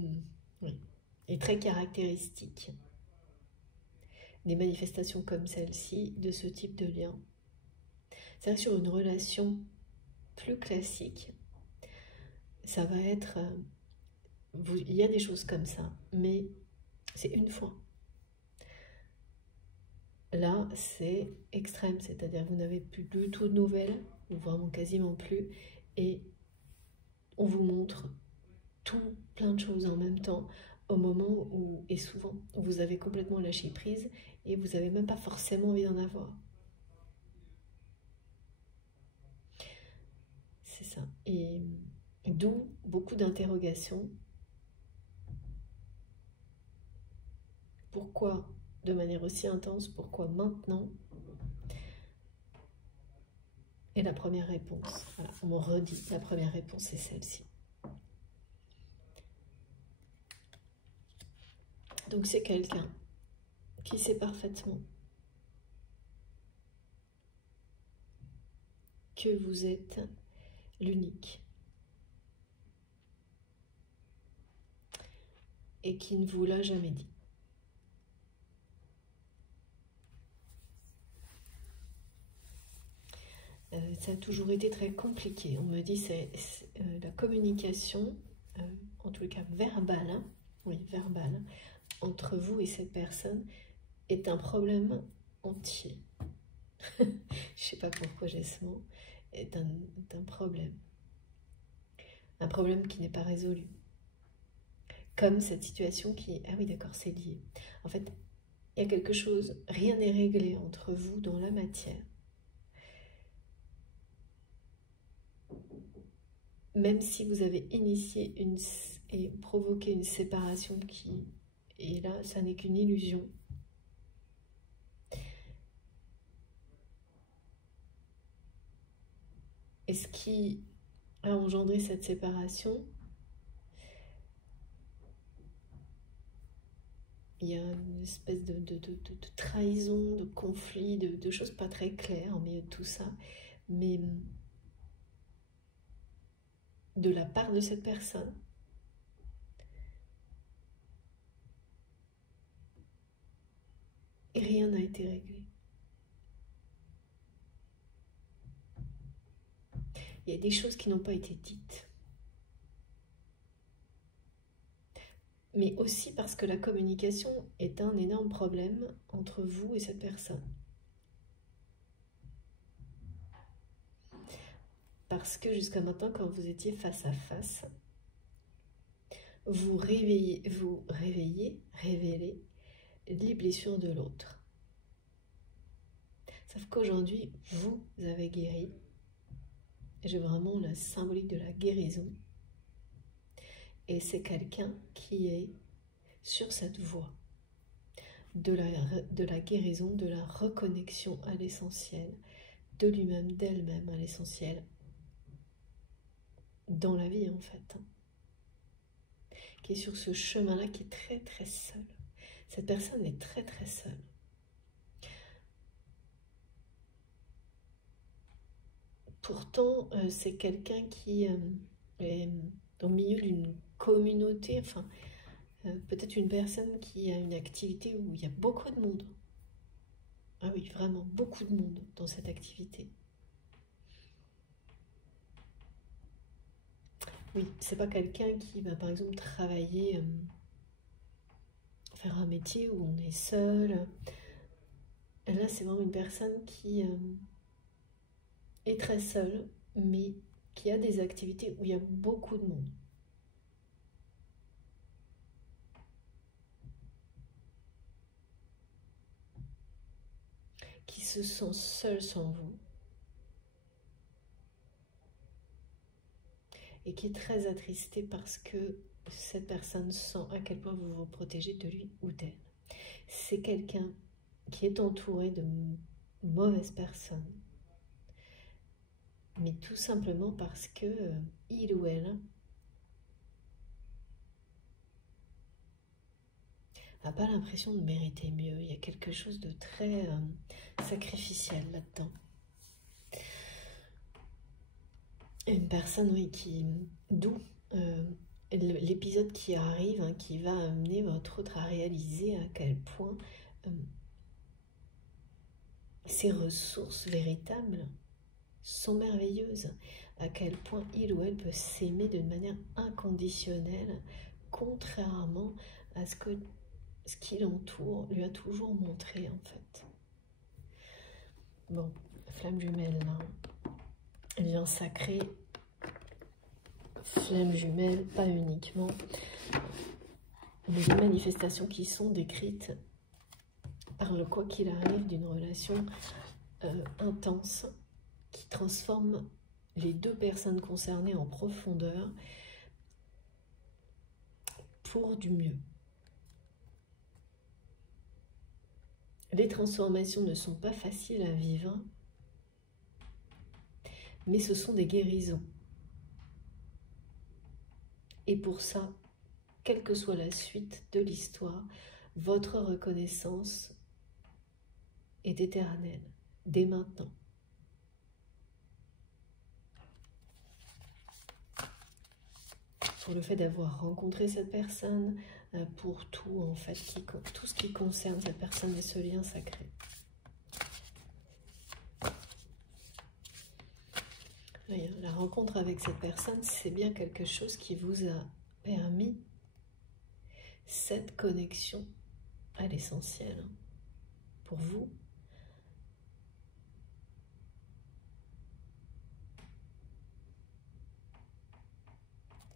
oui, est très caractéristique des manifestations comme celle-ci, de ce type de lien. C'est vrai que sur une relation plus classique, ça va être... il y a des choses comme ça, mais c'est une fois. Là, c'est extrême, c'est-à-dire que vous n'avez plus du tout de nouvelles, ou vraiment quasiment plus, et on vous montre tout, plein de choses en même temps, au moment où, et souvent, vous avez complètement lâché prise et vous n'avez même pas forcément envie d'en avoir. C'est ça. Et d'où beaucoup d'interrogations. Pourquoi de manière aussi intense? Pourquoi maintenant? Et la première réponse, voilà, on me redit, la première réponse est celle-ci. Donc c'est quelqu'un qui sait parfaitement que vous êtes l'unique et qui ne vous l'a jamais dit. Ça a toujours été très compliqué. On me dit c'est la communication, en tout cas verbale, hein, oui, verbale, entre vous et cette personne est un problème entier. Je ne sais pas pourquoi j'ai ce mot, est un problème. Un problème qui n'est pas résolu. Comme cette situation qui... Ah oui, d'accord, c'est lié. En fait, il y a quelque chose, rien n'est réglé entre vous dans la matière. Même si vous avez initié et provoqué une séparation qui... Et là, ça n'est qu'une illusion. Et ce qui a engendré cette séparation, il y a une espèce de trahison, de conflit, de choses pas très claires au milieu de tout ça. Mais de la part de cette personne, et rien n'a été réglé. Il y a des choses qui n'ont pas été dites. Mais aussi parce que la communication est un énorme problème entre vous et cette personne. Parce que jusqu'à maintenant, quand vous étiez face à face, vous révélez les blessures de l'autre. Sauf qu'aujourd'hui, vous avez guéri. J'ai vraiment la symbolique de la guérison. Et c'est quelqu'un qui est sur cette voie de la guérison, de la reconnexion à l'essentiel, de lui-même, d'elle-même, à l'essentiel, dans la vie en fait. Qui est sur ce chemin-là, qui est très très seul. Cette personne est très très seule. Pourtant, c'est quelqu'un qui est au milieu d'une communauté, enfin, peut-être une personne qui a une activité où il y a beaucoup de monde. Ah oui, vraiment, beaucoup de monde dans cette activité. Oui, c'est pas quelqu'un qui va par exemple travailler, faire un métier où on est seul. Là, c'est vraiment une personne qui est très seule, mais qui a des activités où il y a beaucoup de monde. Qui se sent seul sans vous. Et qui est très attristé parce que cette personne sent à quel point vous vous protégez de lui ou d'elle. C'est quelqu'un qui est entouré de mauvaises personnes, mais tout simplement parce que il ou elle n'a pas l'impression de mériter mieux. Il y a quelque chose de très sacrificiel là-dedans. Une personne, oui, d'où l'épisode qui arrive, hein, qui va amener votre autre à réaliser à quel point ses ressources véritables sont merveilleuses, à quel point il ou elle peut s'aimer d'une manière inconditionnelle, contrairement à ce qui l'entoure lui a toujours montré en fait. Bon, flamme jumelle, là. Lien sacré, flamme jumelle, pas uniquement les manifestations qui sont décrites par le quoi qu'il arrive d'une relation intense qui transforme les deux personnes concernées en profondeur pour du mieux. Les transformations ne sont pas faciles à vivre, mais ce sont des guérisons. Et pour ça, quelle que soit la suite de l'histoire, votre reconnaissance est éternelle, dès maintenant. Pour le fait d'avoir rencontré cette personne, pour tout en fait, tout ce qui concerne cette personne et ce lien sacré. La rencontre avec cette personne, c'est bien quelque chose qui vous a permis cette connexion à l'essentiel pour vous.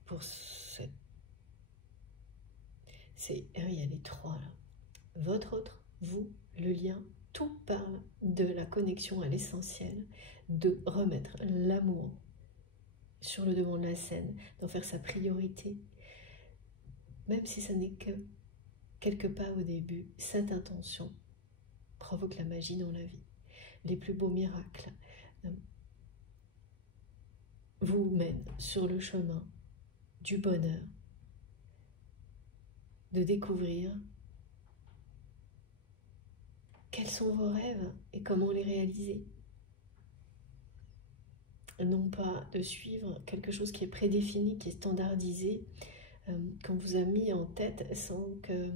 Pour cette... il y a les trois là. Votre autre, vous, le lien, tout parle de la connexion à l'essentiel, de remettre l'amour sur le devant de la scène, d'en faire sa priorité, même si ça n'est que quelques pas au début. Cette intention provoque la magie dans la vie. Les plus beaux miracles vous mènent sur le chemin du bonheur, de découvrir quels sont vos rêves et comment les réaliser. Non pas de suivre quelque chose qui est prédéfini, qui est standardisé, qu'on vous a mis en tête sans que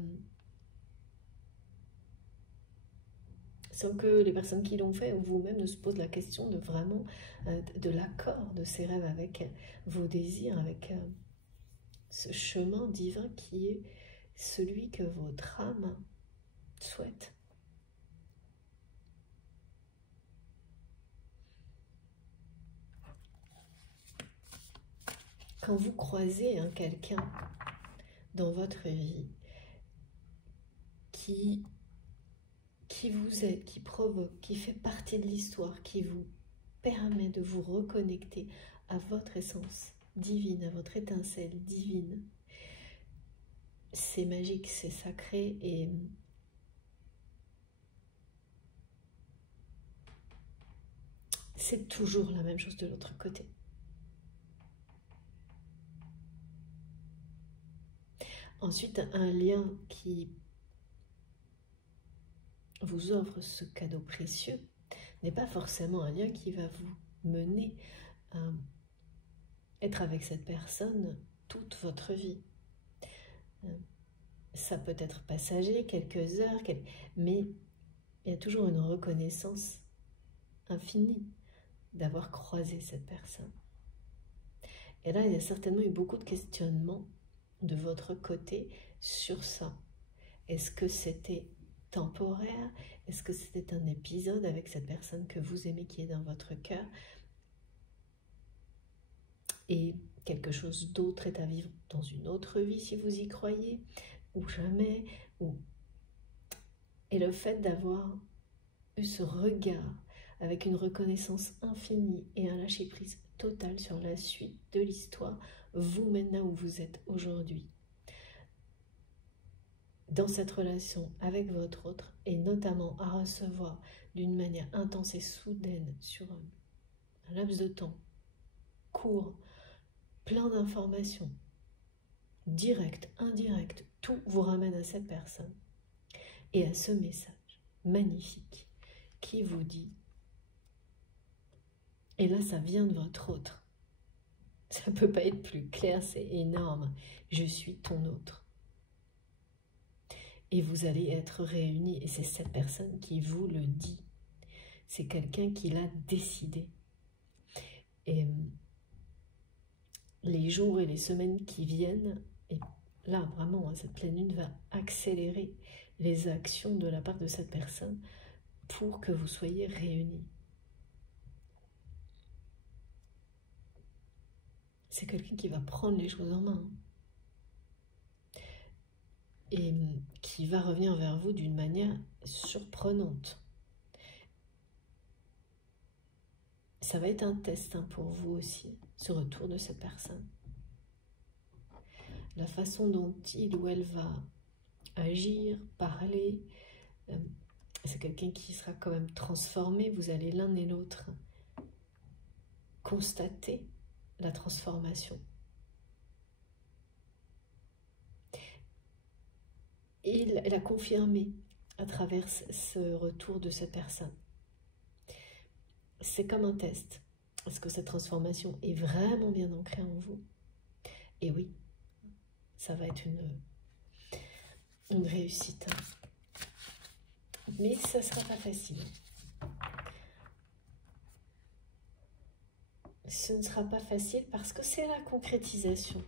les personnes qui l'ont fait ou vous-même ne se posent la question de vraiment de l'accord de ces rêves avec vos désirs, avec ce chemin divin qui est celui que votre âme souhaite. Quand vous croisez quelqu'un dans votre vie qui vous aide, qui provoque, qui fait partie de l'histoire, qui vous permet de vous reconnecter à votre essence divine, à votre étincelle divine, c'est magique, c'est sacré et c'est toujours la même chose de l'autre côté. Ensuite, un lien qui vous offre ce cadeau précieux n'est pas forcément un lien qui va vous mener à être avec cette personne toute votre vie. Ça peut être passager, quelques heures, mais il y a toujours une reconnaissance infinie d'avoir croisé cette personne. Et là, il y a certainement eu beaucoup de questionnements de votre côté sur ça. Est-ce que c'était temporaire? Est-ce que c'était un épisode avec cette personne que vous aimez qui est dans votre cœur? Et quelque chose d'autre est à vivre dans une autre vie si vous y croyez, ou jamais. Et le fait d'avoir eu ce regard avec une reconnaissance infinie et un lâcher-prise total sur la suite de l'histoire vous mène là où vous êtes aujourd'hui. Dans cette relation avec votre autre, et notamment à recevoir d'une manière intense et soudaine sur un laps de temps court, plein d'informations, directes, indirectes, tout vous ramène à cette personne et à ce message magnifique qui vous dit, et là ça vient de votre autre, ça ne peut pas être plus clair, c'est énorme, je suis ton autre. Et vous allez être réunis, et c'est cette personne qui vous le dit. C'est quelqu'un qui l'a décidé. Et les jours et les semaines qui viennent, et là vraiment, cette pleine lune va accélérer les actions de la part de cette personne pour que vous soyez réunis. C'est quelqu'un qui va prendre les choses en main. et qui va revenir vers vous d'une manière surprenante. Ça va être un test pour vous aussi, ce retour de cette personne. La façon dont il ou elle va agir, parler, c'est quelqu'un qui sera quand même transformé. Vous allez l'un et l'autre constater la transformation. Et elle a confirmé à travers ce retour de cette personne. C'est comme un test. Est-ce que cette transformation est vraiment bien ancrée en vous? Et oui, ça va être une réussite. Mais ça ne sera pas facile. Ce ne sera pas facile parce que c'est la concrétisation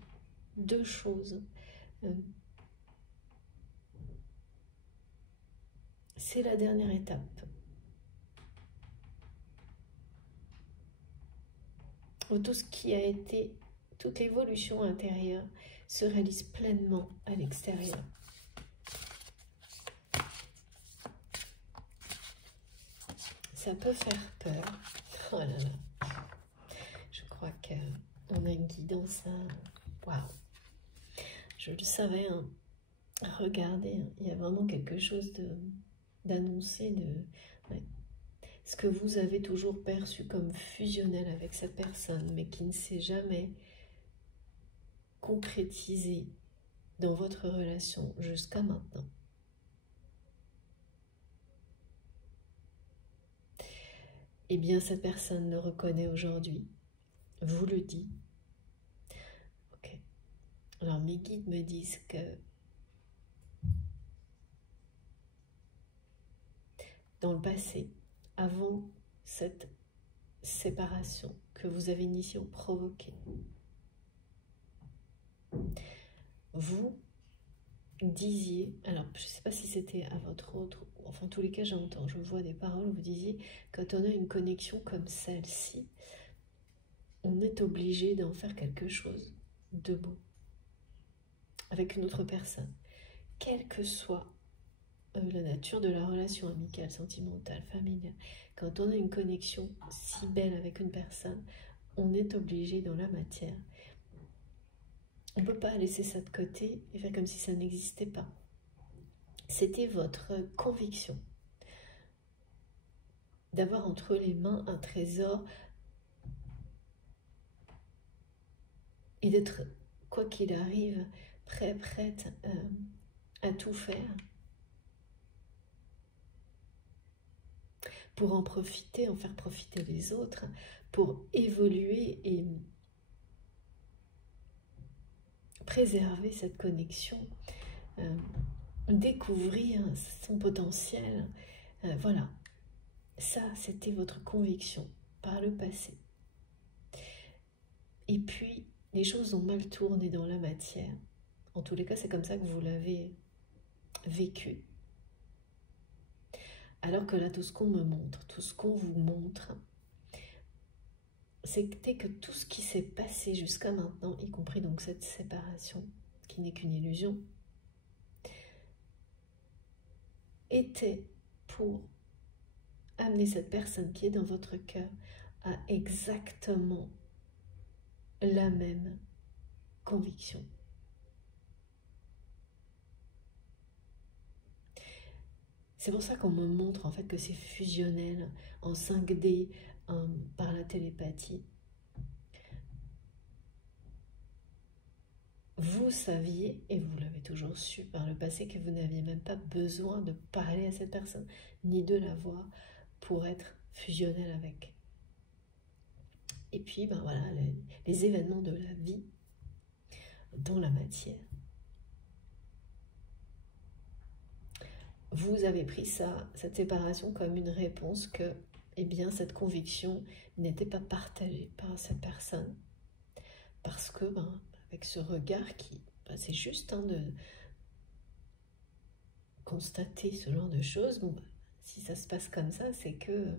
de choses. C'est la dernière étape. Où tout ce qui a été, toute l'évolution intérieure se réalise pleinement à l'extérieur. Ça peut faire peur. Oh là là. Je crois qu'on a une guidance. Waouh. Je le savais. Hein. Regardez, il y a vraiment quelque chose d'annoncé. Ouais. Ce que vous avez toujours perçu comme fusionnel avec cette personne, mais qui ne s'est jamais concrétisé dans votre relation jusqu'à maintenant. Eh bien, cette personne le reconnaît aujourd'hui, vous le dit. Ok. Alors, mes guides me disent que dans le passé, avant cette séparation que vous avez initiée ou provoquée, vous disiez, alors je ne sais pas si c'était à votre autre, enfin en tous les cas j'entends, je vois des paroles, vous disiez, quand on a une connexion comme celle-ci, on est obligé d'en faire quelque chose de beau avec une autre personne, quelle que soit la nature de la relation amicale, sentimentale, familiale. Quand on a une connexion si belle avec une personne, on est obligé dans la matière. On ne peut pas laisser ça de côté et faire comme si ça n'existait pas. C'était votre conviction d'avoir entre les mains un trésor et d'être, quoi qu'il arrive, prête à tout faire pour en profiter, en faire profiter les autres, pour évoluer et préserver cette connexion, découvrir son potentiel. Voilà, ça c'était votre conviction par le passé. Et puis, les choses ont mal tourné dans la matière. En tous les cas, c'est comme ça que vous l'avez vécu. Alors que là, tout ce qu'on me montre, tout ce qu'on vous montre, c'était que tout ce qui s'est passé jusqu'à maintenant, y compris donc cette séparation, qui n'est qu'une illusion, était pour amener cette personne qui est dans votre cœur à exactement la même conviction. C'est pour ça qu'on me montre en fait que c'est fusionnel en 5D par la télépathie. Vous saviez, et vous l'avez toujours su par le passé, que vous n'aviez même pas besoin de parler à cette personne, ni de la voir, pour être fusionnel avec. Et puis, ben voilà, les événements de la vie dans la matière. Vous avez pris cette séparation comme une réponse que, eh bien, cette conviction n'était pas partagée par cette personne. Parce que, ben, avec ce regard qui, ben, c'est juste de constater ce genre de choses. Bon, ben, si ça se passe comme ça, c'est que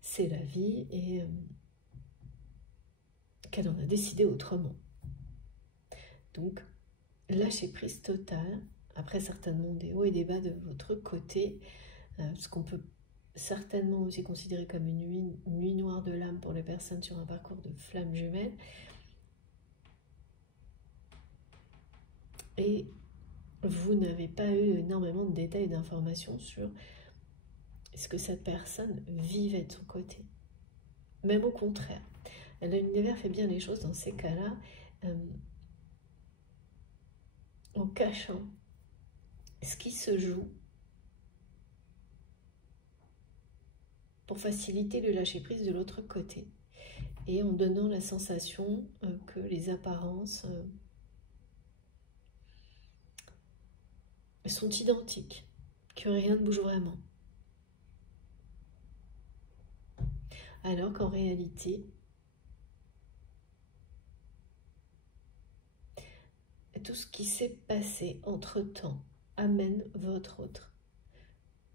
c'est la vie et qu'elle en a décidé autrement. Donc, lâcher prise totale, après certainement des hauts et des bas de votre côté, ce qu'on peut certainement aussi considérer comme une nuit noire de l'âme pour les personnes sur un parcours de flamme jumelle. Et vous n'avez pas eu énormément de détails et d'informations sur ce que cette personne vivait de son côté. Même au contraire, l'univers fait bien les choses dans ces cas-là, en cachant ce qui se joue pour faciliter le lâcher-prise de l'autre côté et en donnant la sensation que les apparences sont identiques, que rien ne bouge vraiment. Alors qu'en réalité, tout ce qui s'est passé entre-temps amène votre autre.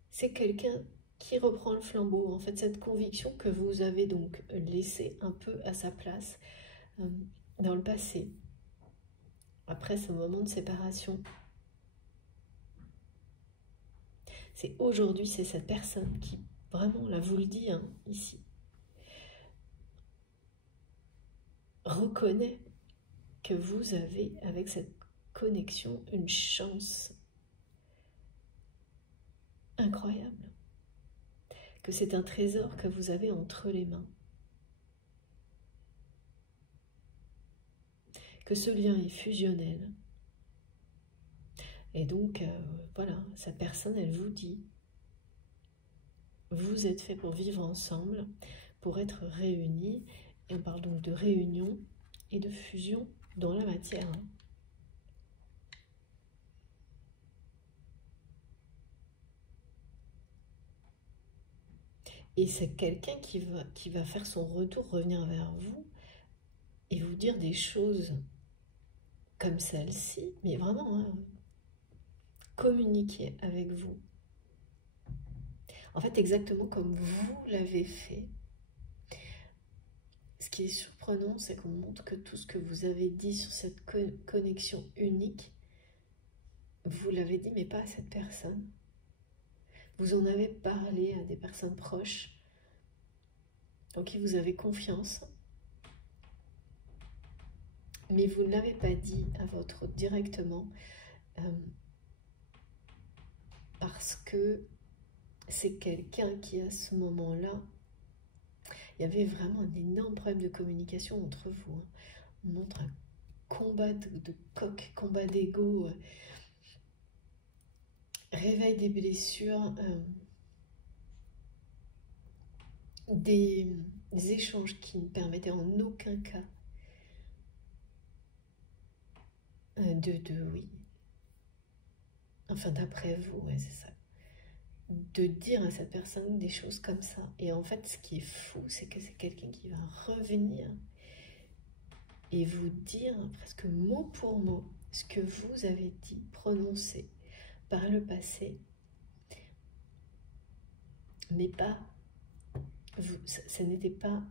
C'est quelqu'un qui reprend le flambeau, en fait, cette conviction que vous avez donc laissée un peu à sa place dans le passé, après ce moment de séparation. C'est aujourd'hui, c'est cette personne qui, vraiment, là vous le dit ici, reconnaît que vous avez, avec cette connexion, une chance incroyable, que c'est un trésor que vous avez entre les mains, que ce lien est fusionnel. Et donc, voilà, cette personne, elle vous dit, vous êtes fait pour vivre ensemble, pour être réunis, et on parle donc de réunion et de fusion dans la matière. Et c'est quelqu'un qui va faire son retour, revenir vers vous et vous dire des choses comme celle-ci, mais vraiment communiquer avec vous. En fait, exactement comme vous l'avez fait. Ce qui est surprenant, c'est qu'on montre que tout ce que vous avez dit sur cette connexion unique, vous l'avez dit, mais pas à cette personne. Vous en avez parlé à des personnes proches, en qui vous avez confiance, mais vous ne l'avez pas dit à votre autre directement, parce que c'est quelqu'un qui, à ce moment-là, il y avait vraiment un énorme problème de communication entre vous. On montre un combat de coq, combat d'ego, réveil des blessures, des échanges qui ne permettaient en aucun cas oui, enfin d'après vous, ouais, c'est ça, de dire à cette personne des choses comme ça. Et en fait, ce qui est fou, c'est que c'est quelqu'un qui va revenir et vous dire presque mot pour mot ce que vous avez dit, prononcé par le passé, mais pas, ça n'était pas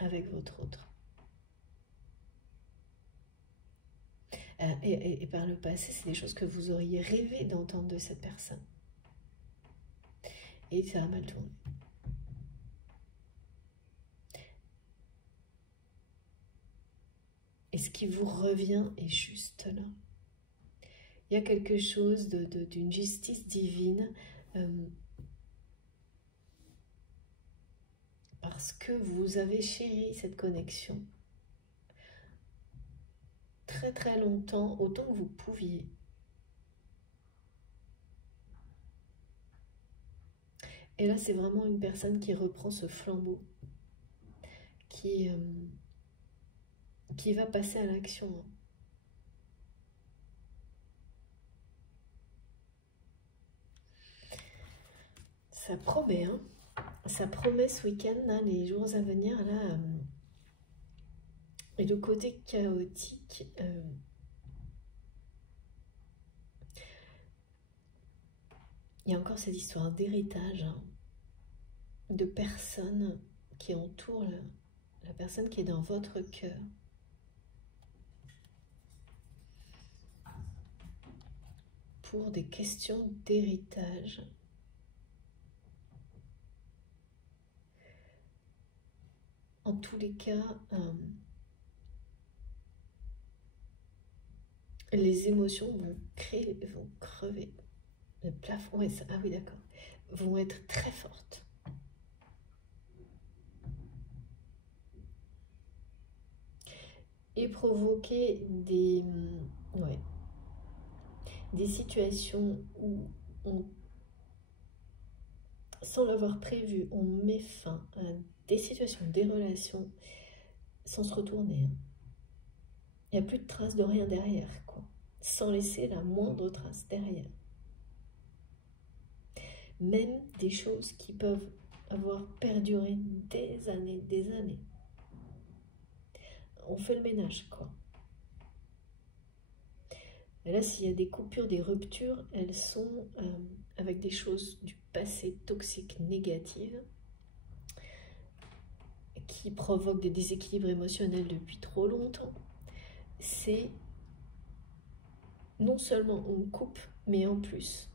avec votre autre. Et par le passé, c'est des choses que vous auriez rêvé d'entendre de cette personne. Et ça a mal tourné. Et ce qui vous revient est juste là. Il y a quelque chose d'une justice divine parce que vous avez chéri cette connexion très très longtemps, autant que vous pouviez. Et là, c'est vraiment une personne qui reprend ce flambeau, qui va passer à l'action. Ça promet, hein. Ça promet ce week-end, là, les jours à venir, là. Et le côté chaotique, il y a encore cette histoire d'héritage, hein, de personnes qui entourent la personne qui est dans votre cœur. pour des questions d'héritage. En tous les cas, les émotions vont crever. Le plafond, ouais, ah oui d'accord, vont être très fortes. Et provoquer des situations où, sans l'avoir prévu, on met fin à des situations, des relations, sans se retourner. Il n'y a plus de traces de rien derrière, quoi. Sans laisser la moindre trace derrière. Même des choses qui peuvent avoir perduré des années, des années. On fait le ménage, quoi. Et là, s'il y a des coupures, des ruptures, elles sont avec des choses du passé toxiques, négatives, qui provoquent des déséquilibres émotionnels depuis trop longtemps. C'est non seulement on coupe, mais en plus,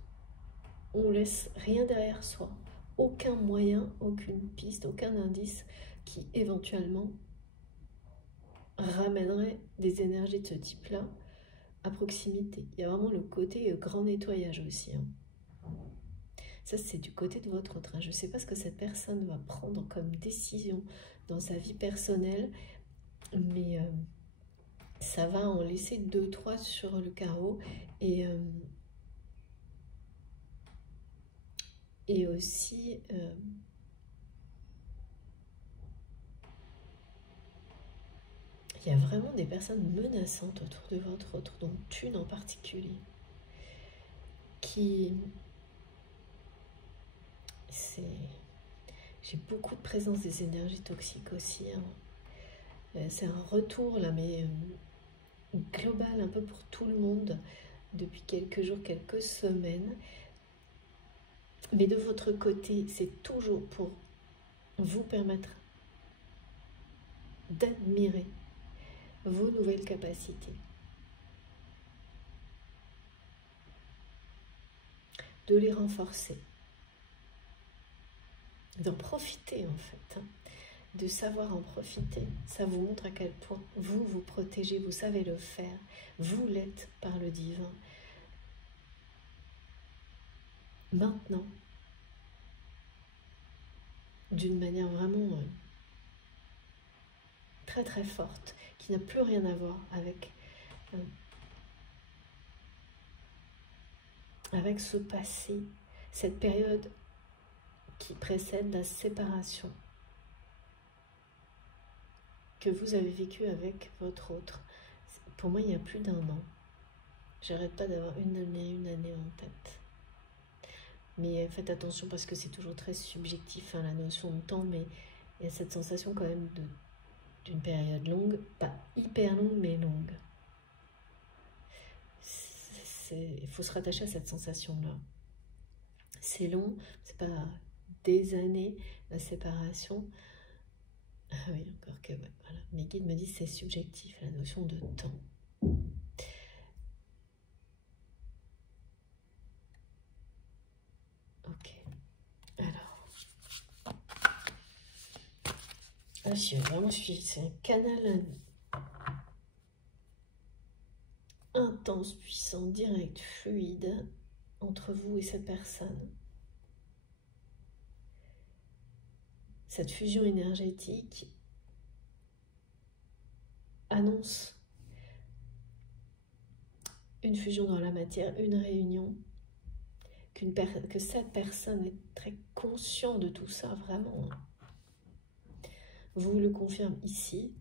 on laisse rien derrière soi. Aucun moyen, aucune piste, aucun indice qui éventuellement ramènerait des énergies de ce type-là à proximité. Il y a vraiment le côté grand nettoyage aussi. Ça, c'est du côté de votre autre. Je ne sais pas ce que cette personne va prendre comme décision dans sa vie personnelle, mais ça va en laisser 2-3 sur le carreau. Et aussi... il y a vraiment des personnes menaçantes autour de votre autre, dont une en particulier, qui... J'ai beaucoup de présence des énergies toxiques aussi. C'est un retour là, mais global, un peu pour tout le monde, depuis quelques jours, quelques semaines. Mais de votre côté, c'est toujours pour vous permettre d'admirer vos nouvelles capacités, de les renforcer, d'en profiter en fait, de savoir en profiter. Ça vous montre à quel point vous vous protégez, vous savez le faire, vous l'êtes par le divin. Maintenant, d'une manière vraiment très très forte, qui n'a plus rien à voir avec ce passé, cette période qui précède la séparation que vous avez vécue avec votre autre. Pour moi, il y a plus d'1 an. J'arrête pas d'avoir une année en tête. Mais faites attention parce que c'est toujours très subjectif, la notion de temps, mais il y a cette sensation quand même d'une période longue, pas hyper longue, mais longue. Il faut se rattacher à cette sensation-là. C'est long, c'est pas des années, la séparation. Ah oui, encore que, ouais, voilà. Mes guides me disent que c'est subjectif, la notion de temps. Ok. Alors. Là, j'ai vraiment suivi. C'est un canal intense, puissant, direct, fluide entre vous et cette personne. Cette fusion énergétique annonce une fusion dans la matière, une réunion, que cette personne est très consciente de tout ça, vraiment. Vous le confirme ici.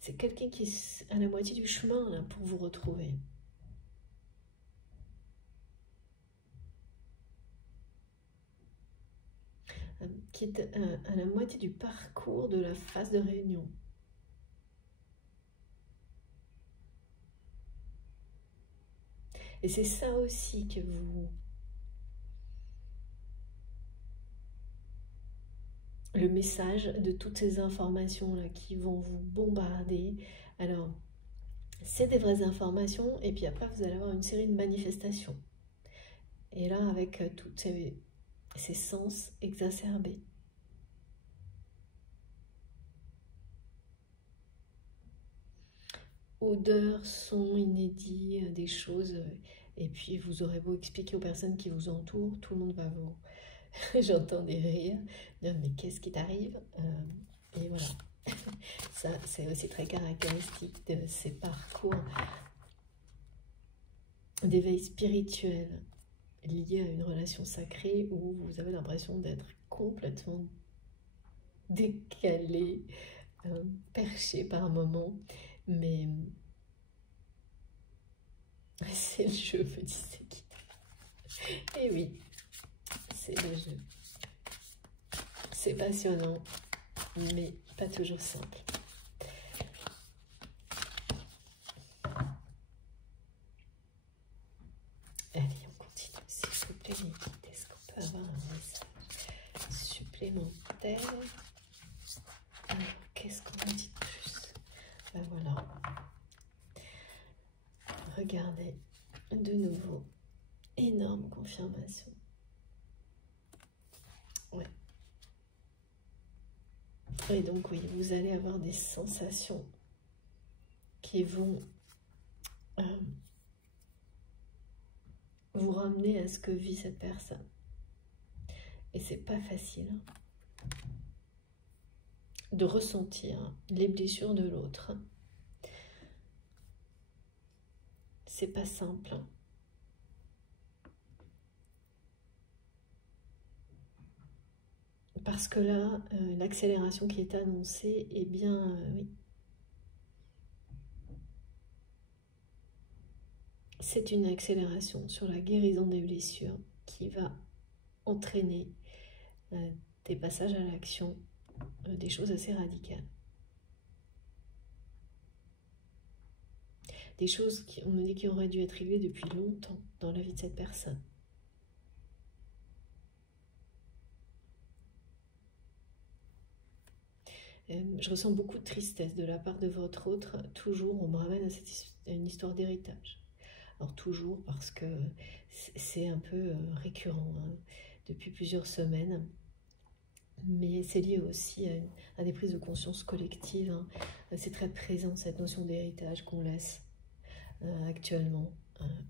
C'est quelqu'un qui est à la moitié du chemin là, pour vous retrouver. Qui est à la moitié du parcours de la phase de réunion. Et c'est ça aussi que le message de toutes ces informations-là qui vont vous bombarder. Alors, c'est des vraies informations, et puis après, vous allez avoir une série de manifestations. Et là, avec tous ces sens exacerbés. Odeurs, sons inédits, des choses. Et puis, vous aurez beau expliquer aux personnes qui vous entourent, tout le monde va vous... J'entends des rires. Non, mais qu'est-ce qui t'arrive? Et voilà. Ça, c'est aussi très caractéristique de ces parcours d'éveil spirituel liés à une relation sacrée où vous avez l'impression d'être complètement décalé, perché par moment. Mais c'est le jeu, me disait qui. Et oui, c'est le jeu. C'est passionnant, mais pas toujours simple. Allez, on continue, s'il vous plaît, les guides. Est-ce qu'on peut avoir un message supplémentaire? Alors, qu'est-ce qu'on a dit de plus? Ben voilà. Regardez, de nouveau, énorme confirmation. Ouais. Et donc, oui, vous allez avoir des sensations qui vont vous ramener à ce que vit cette personne. Et c'est pas facile de ressentir les blessures de l'autre. C'est pas simple. Parce que là, l'accélération qui est annoncée, eh bien, oui. C'est une accélération sur la guérison des blessures qui va entraîner des passages à l'action, des choses assez radicales. Des choses on me dit qui auraient dû être réglées depuis longtemps dans la vie de cette personne. Je ressens beaucoup de tristesse de la part de votre autre. Toujours, on me ramène à une histoire d'héritage. Alors toujours parce que c'est un peu récurrent hein, depuis plusieurs semaines. Mais c'est lié aussi à des prises de conscience collectives. Hein. C'est très présent cette notion d'héritage qu'on laisse actuellement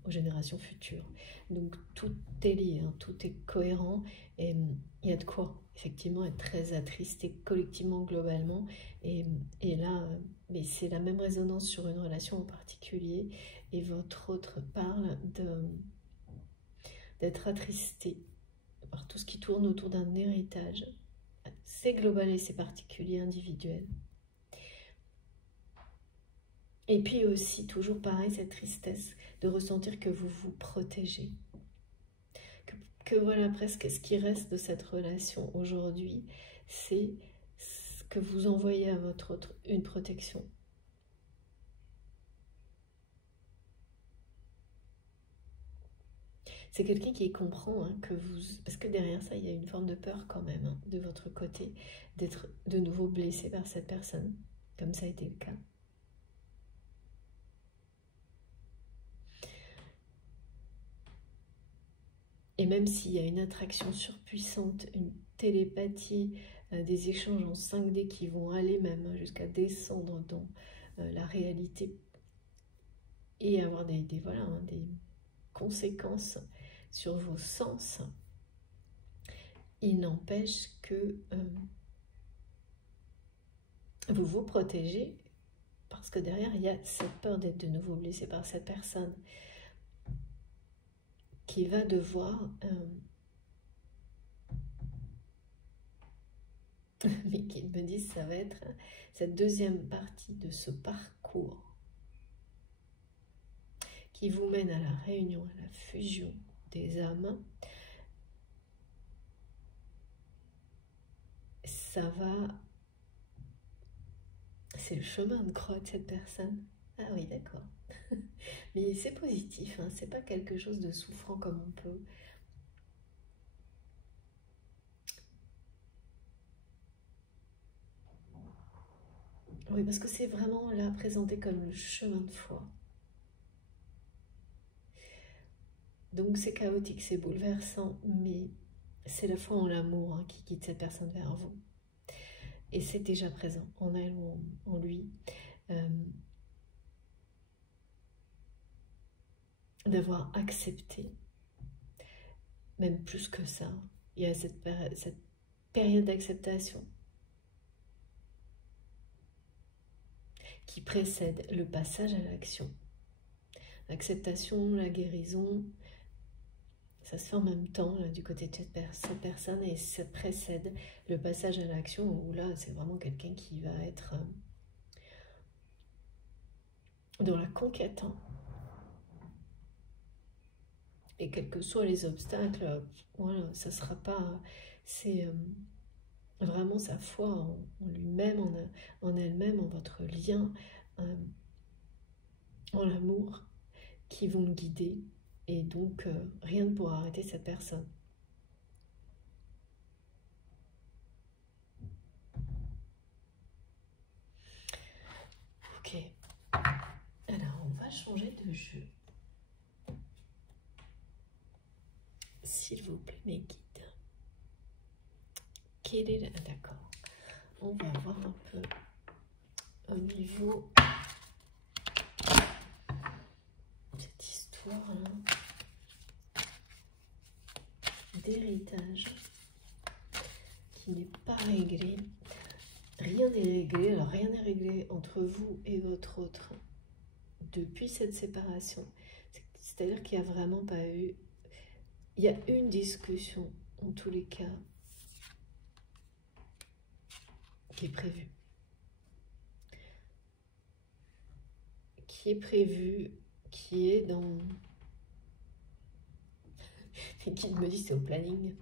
aux générations futures. Donc tout est lié, hein, tout est cohérent et il y a de quoi effectivement être très attristé collectivement, globalement. Et là, mais c'est la même résonance sur une relation en particulier et votre autre parle d'être attristé par tout ce qui tourne autour d'un héritage. C'est global et c'est particulier, individuel. Et puis aussi, toujours pareil, cette tristesse de ressentir que vous vous protégez. Que voilà, presque ce qui reste de cette relation aujourd'hui, c'est que vous envoyez à votre autre une protection. C'est quelqu'un qui comprend hein, que vous... Parce que derrière ça, il y a une forme de peur quand même, hein, de votre côté, d'être de nouveau blessé par cette personne, comme ça a été le cas. Et même s'il y a une attraction surpuissante, une télépathie, des échanges en 5D qui vont aller même jusqu'à descendre dans la réalité et avoir voilà, hein, des conséquences sur vos sens, il n'empêche que vous vous protégez parce que derrière, il y a cette peur d'être de nouveau blessé par cette personne qui va devoir... mais qu'ils me disent ça va être cette deuxième partie de ce parcours qui vous mène à la réunion, à la fusion des âmes. Ça va... C'est le chemin de croix de cette personne. Ah oui, d'accord. Mais c'est positif, hein, c'est pas quelque chose de souffrant comme on peut. Oui, parce que c'est vraiment là présenté comme le chemin de foi. Donc c'est chaotique, c'est bouleversant, mais c'est la foi en l'amour hein, qui guide cette personne vers vous. Et c'est déjà présent en elle ou en lui. D'avoir accepté, même plus que ça, il y a cette période d'acceptation qui précède le passage à l'action. L'acceptation, la guérison, ça se fait en même temps là, du côté de cette personne et ça précède le passage à l'action où là c'est vraiment quelqu'un qui va être dans la conquête. Hein. Et quels que soient les obstacles, voilà, ça sera pas... C'est vraiment sa foi en lui-même, en elle-même, en votre lien, en l'amour, qui vont le guider. Et donc, rien ne pourra arrêter cette personne. Ok. Alors, on va changer de jeu. S'il vous plaît, mes guides. Quel est le... D'accord. On va voir un peu au niveau de cette histoire-là d'héritage qui n'est pas réglé. Rien n'est réglé. Alors, rien n'est réglé entre vous et votre autre depuis cette séparation. C'est-à-dire qu'il n'y a vraiment pas eu... Il y a une discussion, en tous les cas, qui est prévue. Qui est prévue, qui est dans... Et qui me dit c'est au planning.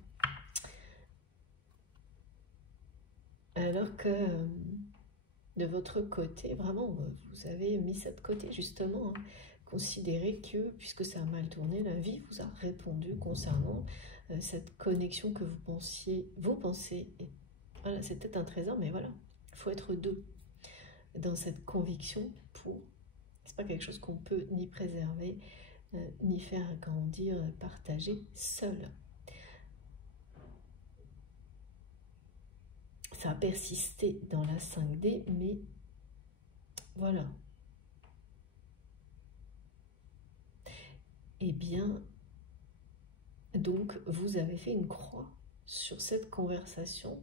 Alors que de votre côté, vraiment, vous avez mis ça de côté, justement. Hein. Considérez que, puisque ça a mal tourné, la vie vous a répondu concernant cette connexion que vous pensez, et voilà, c'est peut-être un trésor, mais voilà, il faut être deux dans cette conviction pour, c'est pas quelque chose qu'on peut ni préserver, ni faire grandir, partager seul. Ça a persisté dans la 5D, mais voilà. Eh bien, donc, vous avez fait une croix sur cette conversation.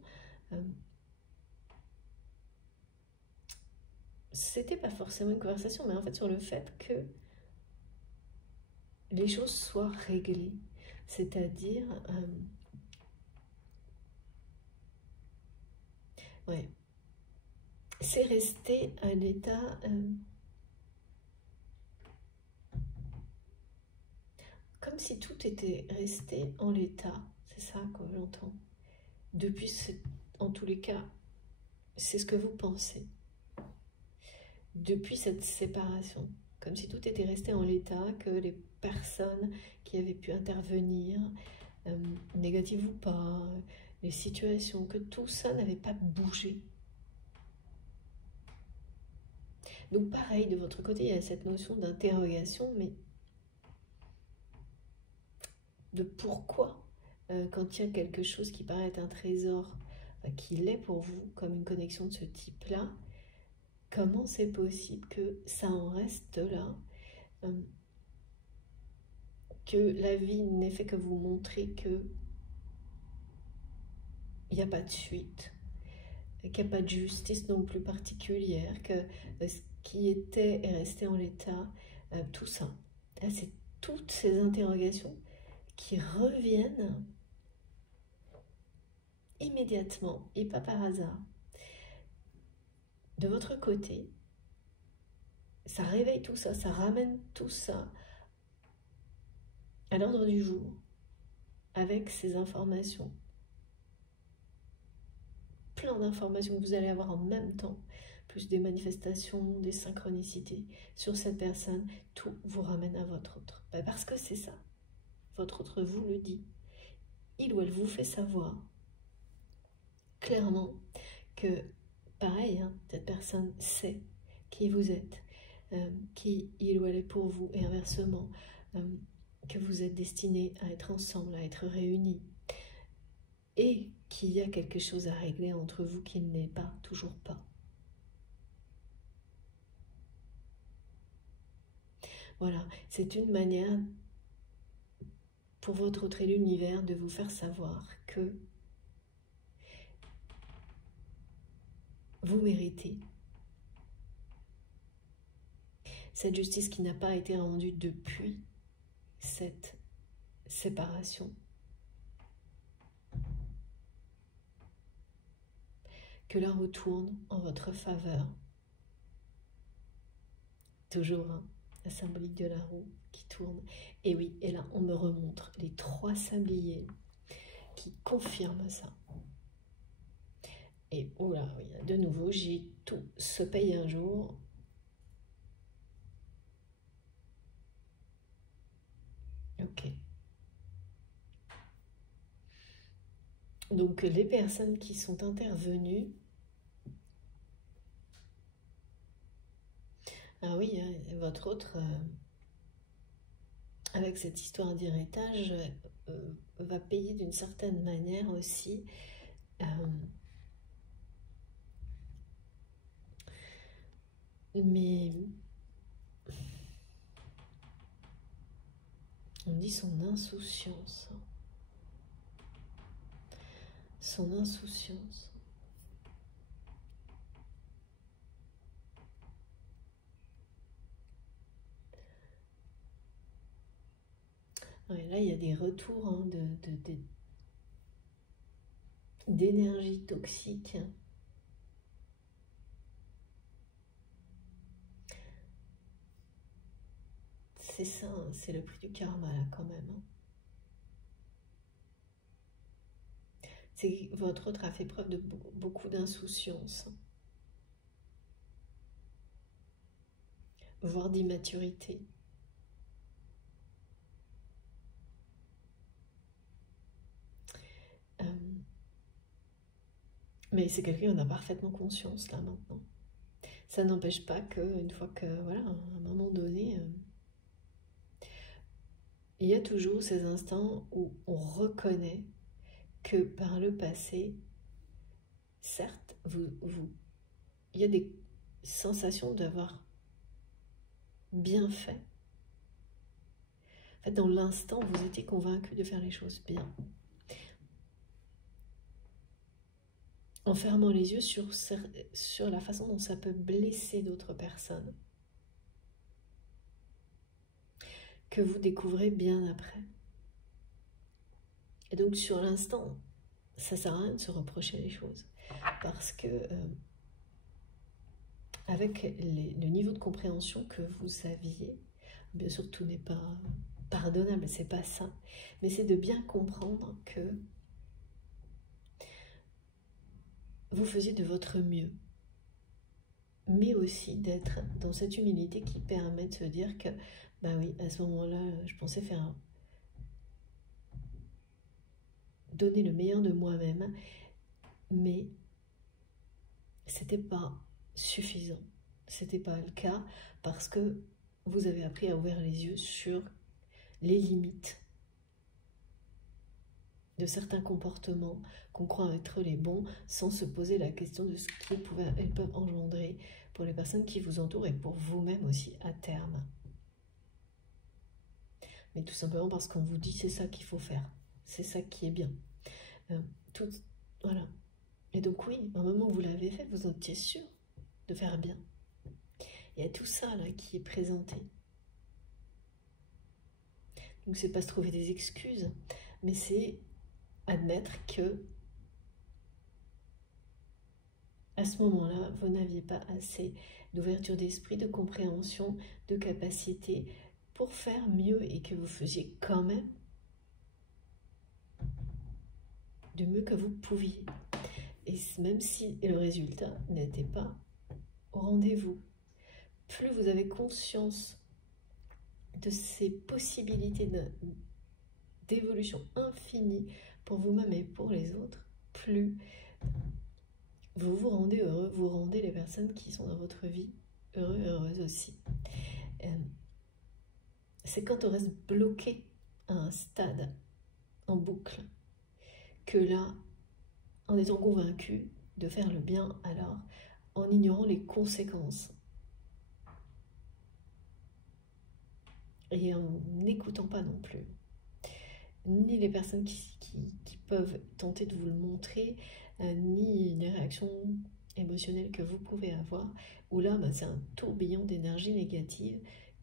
C'était pas forcément une conversation, mais en fait sur le fait que les choses soient réglées. C'est-à-dire, ouais, c'est resté à l'état... comme si tout était resté en l'état. C'est ça que j'entends. Depuis, en tous les cas, c'est ce que vous pensez. Depuis cette séparation, comme si tout était resté en l'état, que les personnes qui avaient pu intervenir, négatives ou pas, les situations, que tout ça n'avait pas bougé. Donc pareil, de votre côté, il y a cette notion d'interrogation, mais de pourquoi, quand il y a quelque chose qui paraît être un trésor, qui l'est pour vous, comme une connexion de ce type-là, comment c'est possible que ça en reste là, que la vie n'ait fait que vous montrer que il n'y a pas de suite, qu'il n'y a pas de justice non plus particulière, que ce qui était est resté en l'état, tout ça. Là, c'est toutes ces interrogations qui reviennent immédiatement et pas par hasard. De votre côté, ça réveille tout ça, ça ramène tout ça à l'ordre du jour avec ces informations. Plein d'informations que vous allez avoir en même temps, plus des manifestations, des synchronicités sur cette personne, tout vous ramène à votre autre. Parce que c'est ça, votre autre vous le dit. Il ou elle vous fait savoir clairement que pareil, hein, cette personne sait qui vous êtes, qui il ou elle est pour vous, et inversement, que vous êtes destinés à être ensemble, à être réunis, et qu'il y a quelque chose à régler entre vous qui ne l'est pas, toujours pas. Voilà, c'est une manière pour votre autre et l'univers de vous faire savoir que vous méritez cette justice qui n'a pas été rendue depuis cette séparation. Que l'un retourne en votre faveur. Toujours hein, la symbolique de la roue qui tourne. Et oui, et là on me remontre les 3 sabliers qui confirment ça. Et oula, oui, de nouveau, j'ai tout se paye un jour. Ok. Donc les personnes qui sont intervenues, ah oui, votre autre, avec cette histoire d'héritage, va payer d'une certaine manière aussi. Mais on dit son insouciance. Son insouciance. Ouais, là, il y a des retours hein, d'énergie toxique. C'est ça, hein, c'est le prix du karma là quand même. Hein. C'est votre autre a fait preuve de beaucoup d'insouciance, voire d'immaturité. Mais c'est quelqu'un qui en a parfaitement conscience là maintenant. Ça n'empêche pas qu'une fois que, voilà, à un moment donné, il y a toujours ces instants où on reconnaît que par le passé, certes, il y a des sensations d'avoir bien fait. En fait, dans l'instant, vous étiez convaincu de faire les choses bien. En fermant les yeux sur la façon dont ça peut blesser d'autres personnes. Que vous découvrez bien après. Et donc, sur l'instant, ça ne sert à rien de se reprocher les choses. Parce que, avec le niveau de compréhension que vous aviez, bien sûr, tout n'est pas pardonnable, c'est pas ça. Mais c'est de bien comprendre que vous faisiez de votre mieux. Mais aussi d'être dans cette humilité qui permet de se dire que, bah oui, à ce moment-là, je pensais faire donner le meilleur de moi-même, mais c'était pas suffisant. C'était pas le cas parce que vous avez appris à ouvrir les yeux sur les limites de certains comportements qu'on croit être les bons sans se poser la question de ce qu'ils peuvent engendrer pour les personnes qui vous entourent et pour vous-même aussi à terme. Mais tout simplement parce qu'on vous dit c'est ça qu'il faut faire, c'est ça qui est bien. Voilà. Et donc oui, au moment où vous l'avez fait, vous étiez sûr de faire bien. Il y a tout ça là qui est présenté. Donc c'est pas se trouver des excuses, mais c'est admettre que à ce moment-là, vous n'aviez pas assez d'ouverture d'esprit, de compréhension, de capacité pour faire mieux et que vous faisiez quand même du mieux que vous pouviez. Et même si le résultat n'était pas au rendez-vous, plus vous avez conscience de ces possibilités d'évolution infinie pour vous-même et pour les autres, plus vous vous rendez heureux, vous rendez les personnes qui sont dans votre vie heureux, heureuses aussi. C'est quand on reste bloqué à un stade en boucle que là, en étant convaincu de faire le bien, alors en ignorant les conséquences et en n'écoutant pas non plus ni les personnes qui peuvent tenter de vous le montrer, ni les réactions émotionnelles que vous pouvez avoir, où là, c'est un tourbillon d'énergie négative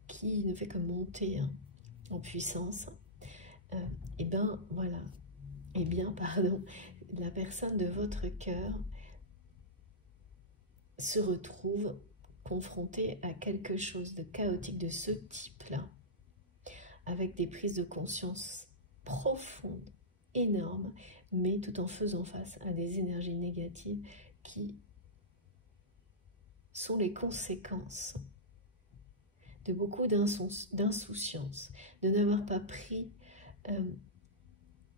qui ne fait que monter en puissance. Et bien, voilà. Et bien, pardon, la personne de votre cœur se retrouve confrontée à quelque chose de chaotique de ce type-là, avec des prises de conscience profondes, énormes, mais tout en faisant face à des énergies négatives qui sont les conséquences de beaucoup d'insouciance, de n'avoir pas pris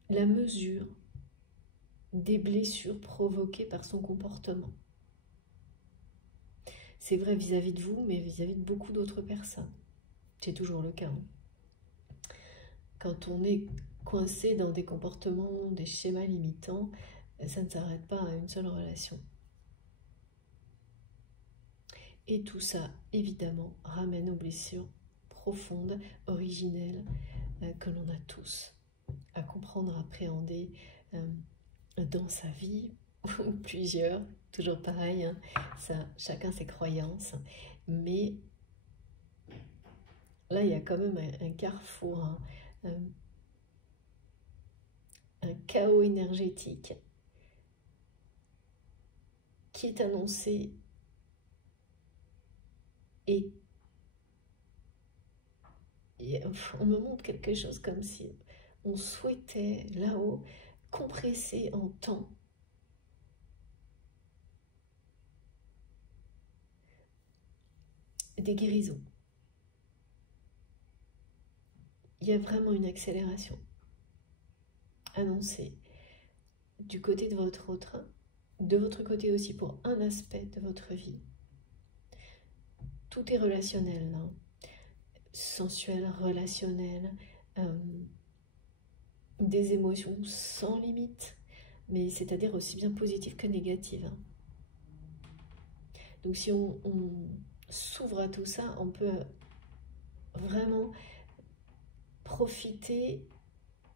la mesure des blessures provoquées par son comportement. C'est vrai vis-à-vis de vous, mais vis-à-vis de beaucoup d'autres personnes. C'est toujours le cas. Quand on est coincé dans des comportements, des schémas limitants, ça ne s'arrête pas à une seule relation. Et tout ça, évidemment, ramène aux blessures profondes, originelles, que l'on a tous à comprendre, à appréhender dans sa vie, ou plusieurs, toujours pareil, hein, ça, chacun ses croyances, mais là, il y a quand même un carrefour, un chaos énergétique qui est annoncé et on me montre quelque chose comme si on souhaitait là-haut compresser en temps des guérisons. Il y a vraiment une accélération annoncée du côté de votre côté aussi pour un aspect de votre vie. Tout est relationnel, hein. Sensuel, relationnel, des émotions sans limite, mais c'est-à-dire aussi bien positives que négatives. Hein. Donc si on s'ouvre à tout ça, on peut vraiment profiter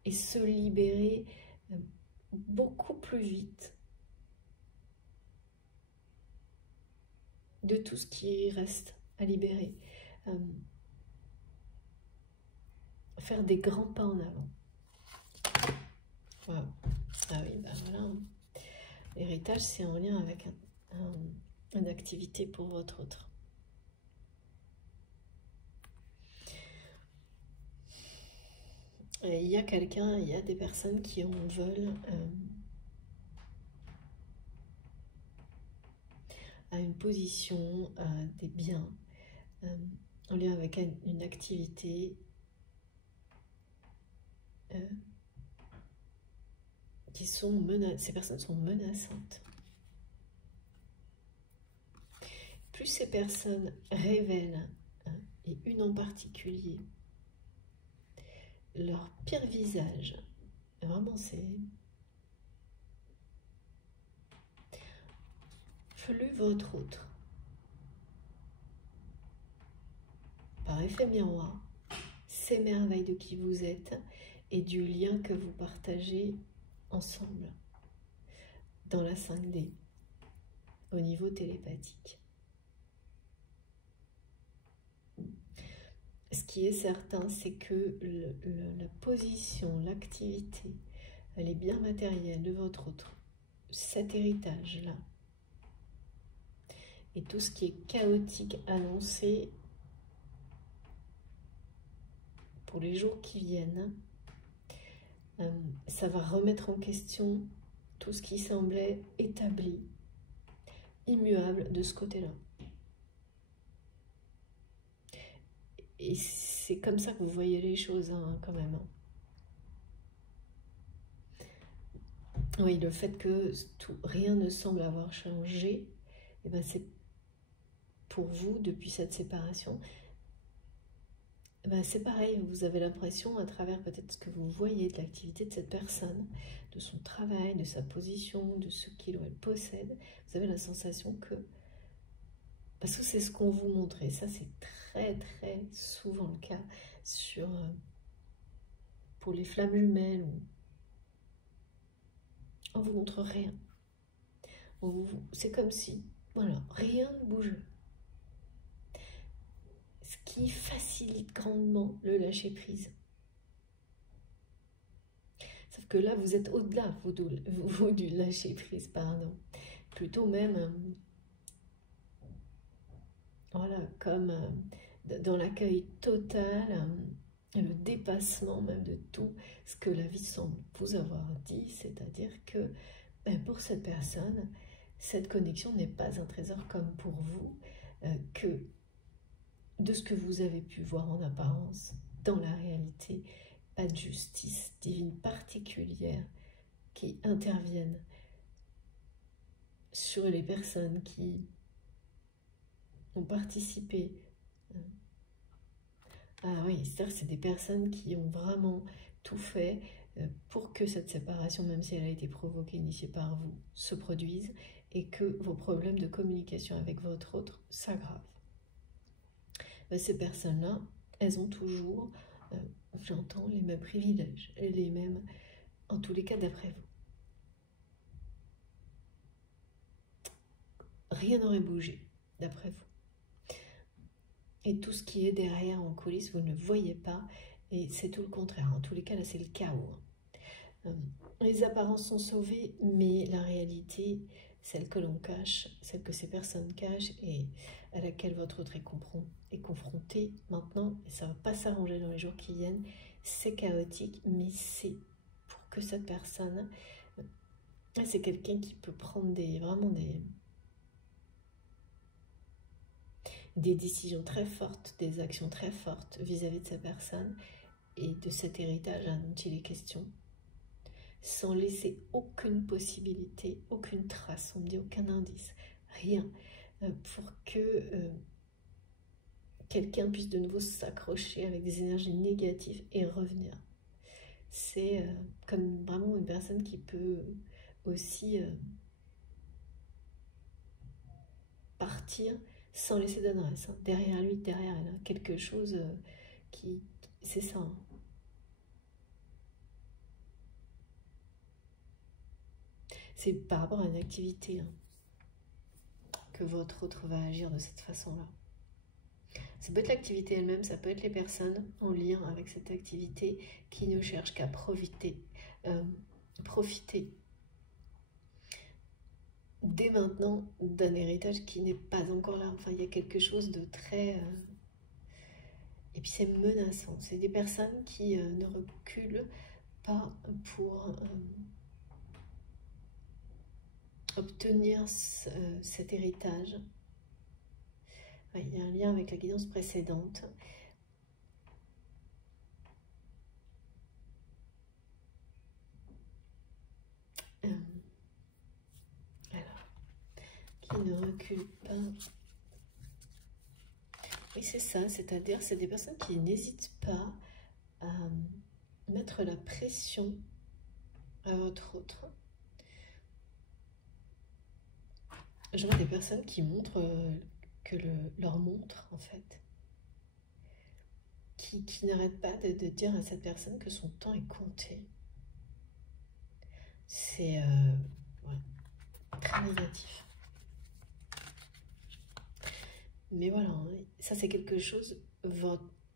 et se libérer beaucoup plus vite de tout ce qui reste à libérer. Faire des grands pas en avant. Wow. Ah oui, ben voilà. L'héritage, c'est en lien avec une activité pour votre autre. Et il y a quelqu'un, il y a des personnes qui en veulent à une position, des biens, en lien avec une activité ces personnes sont menaçantes. Plus ces personnes révèlent, et une en particulier, leur pire visage, vraiment c'est... Plus votre autre, par effet miroir, s'émerveille de qui vous êtes et du lien que vous partagez ensemble dans la 5D, au niveau télépathique. Ce qui est certain, c'est que la position, l'activité, les biens matériels de votre autre, cet héritage-là, et tout ce qui est chaotique annoncé pour les jours qui viennent, ça va remettre en question tout ce qui semblait établi, immuable de ce côté-là. Et c'est comme ça que vous voyez les choses, hein, quand même. Oui, le fait que rien ne semble avoir changé, eh ben c'est pour vous, depuis cette séparation, eh ben c'est pareil, vous avez l'impression, à travers peut-être ce que vous voyez de l'activité de cette personne, de son travail, de sa position, de ce qu'il ou elle possède, vous avez la sensation que, parce que c'est ce qu'on vous montre, et ça c'est très très souvent le cas pour les flammes jumelles, on vous montre rien. C'est comme si, voilà, rien ne bouge. Ce qui facilite grandement le lâcher-prise. Sauf que là, vous êtes au-delà, vous du lâcher-prise, pardon. Plutôt même, voilà, comme dans l'accueil total, le dépassement même de tout ce que la vie semble vous avoir dit, c'est-à-dire que pour cette personne, cette connexion n'est pas un trésor comme pour vous, que de ce que vous avez pu voir en apparence, dans la réalité, pas de justice divine particulière qui intervienne sur les personnes qui ont participé. Ah oui, c'est-à-dire que c'est des personnes qui ont vraiment tout fait pour que cette séparation, même si elle a été provoquée, initiée par vous, se produise et que vos problèmes de communication avec votre autre s'aggravent. Ces personnes-là, elles ont toujours, j'entends, les mêmes privilèges, les mêmes, en tous les cas d'après vous. Rien n'aurait bougé, d'après vous. Et tout ce qui est derrière en coulisses, vous ne voyez pas, et c'est tout le contraire. En tous les cas, là, c'est le chaos. Les apparences sont sauvées, mais la réalité, celle que l'on cache, celle que ces personnes cachent et à laquelle votre autre est confronté maintenant, et ça ne va pas s'arranger dans les jours qui viennent, c'est chaotique, mais c'est pour que cette personne, c'est quelqu'un qui peut prendre vraiment des décisions très fortes, des actions très fortes vis-à-vis de sa personne et de cet héritage dont il est question, sans laisser aucune possibilité, aucune trace, on ne dit aucun indice, rien, pour que quelqu'un puisse de nouveau s'accrocher avec des énergies négatives et revenir. C'est comme vraiment une personne qui peut aussi partir sans laisser d'adresse. Hein. Derrière lui, derrière elle, quelque chose c'est ça. Hein. C'est par rapport à une activité que votre autre va agir de cette façon-là. Ça peut être l'activité elle-même, ça peut être les personnes en lien avec cette activité qui ne cherchent qu'à profiter dès maintenant d'un héritage qui n'est pas encore là. Enfin, il y a quelque chose de très... Et puis c'est menaçant. C'est des personnes qui ne reculent pas pour obtenir cet héritage. Ouais, il y a un lien avec la guidance précédente. Alors, qui ne reculent pas. Oui, c'est ça, c'est-à-dire c'est des personnes qui n'hésitent pas à mettre la pression à votre autre. Je vois des personnes qui montrent que leur montre, en fait, qui n'arrêtent pas de dire à cette personne que son temps est compté. C'est ouais, très négatif. Mais voilà, hein, ça c'est quelque chose,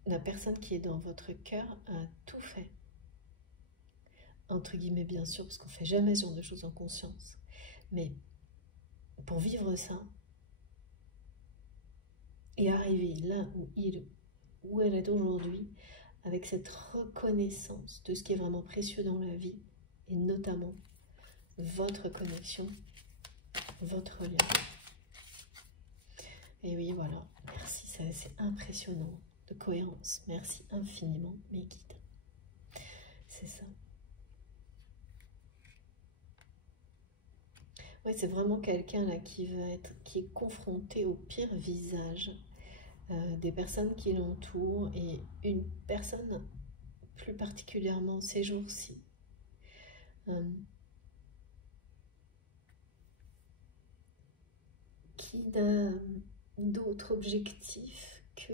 la personne qui est dans votre cœur a tout fait. Entre guillemets bien sûr, parce qu'on ne fait jamais ce genre de choses en conscience. Mais pour vivre ça, et arriver là où elle est aujourd'hui, avec cette reconnaissance de ce qui est vraiment précieux dans la vie, et notamment votre connexion, votre lien. Et oui, voilà, merci, c'est impressionnant de cohérence. Merci infiniment, mes guides. C'est ça. Ouais, c'est vraiment quelqu'un là qui est confronté au pire visage des personnes qui l'entourent et une personne plus particulièrement ces jours-ci. euh, qui n'a d'autre objectif que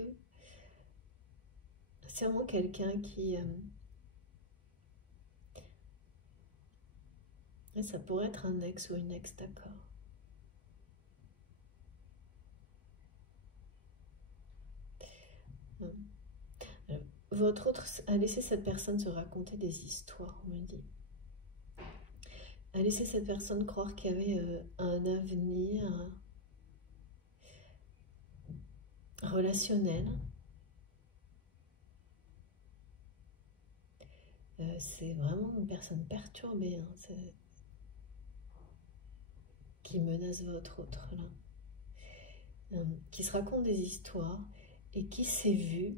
c'est vraiment quelqu'un qui et ça pourrait être un ex ou une ex, d'accord. Votre autre a laissé cette personne se raconter des histoires, on me dit. A laissé cette personne croire qu'il y avait un avenir relationnel. C'est vraiment une personne perturbée, hein, qui menace votre autre là. Qui se raconte des histoires et qui s'est vu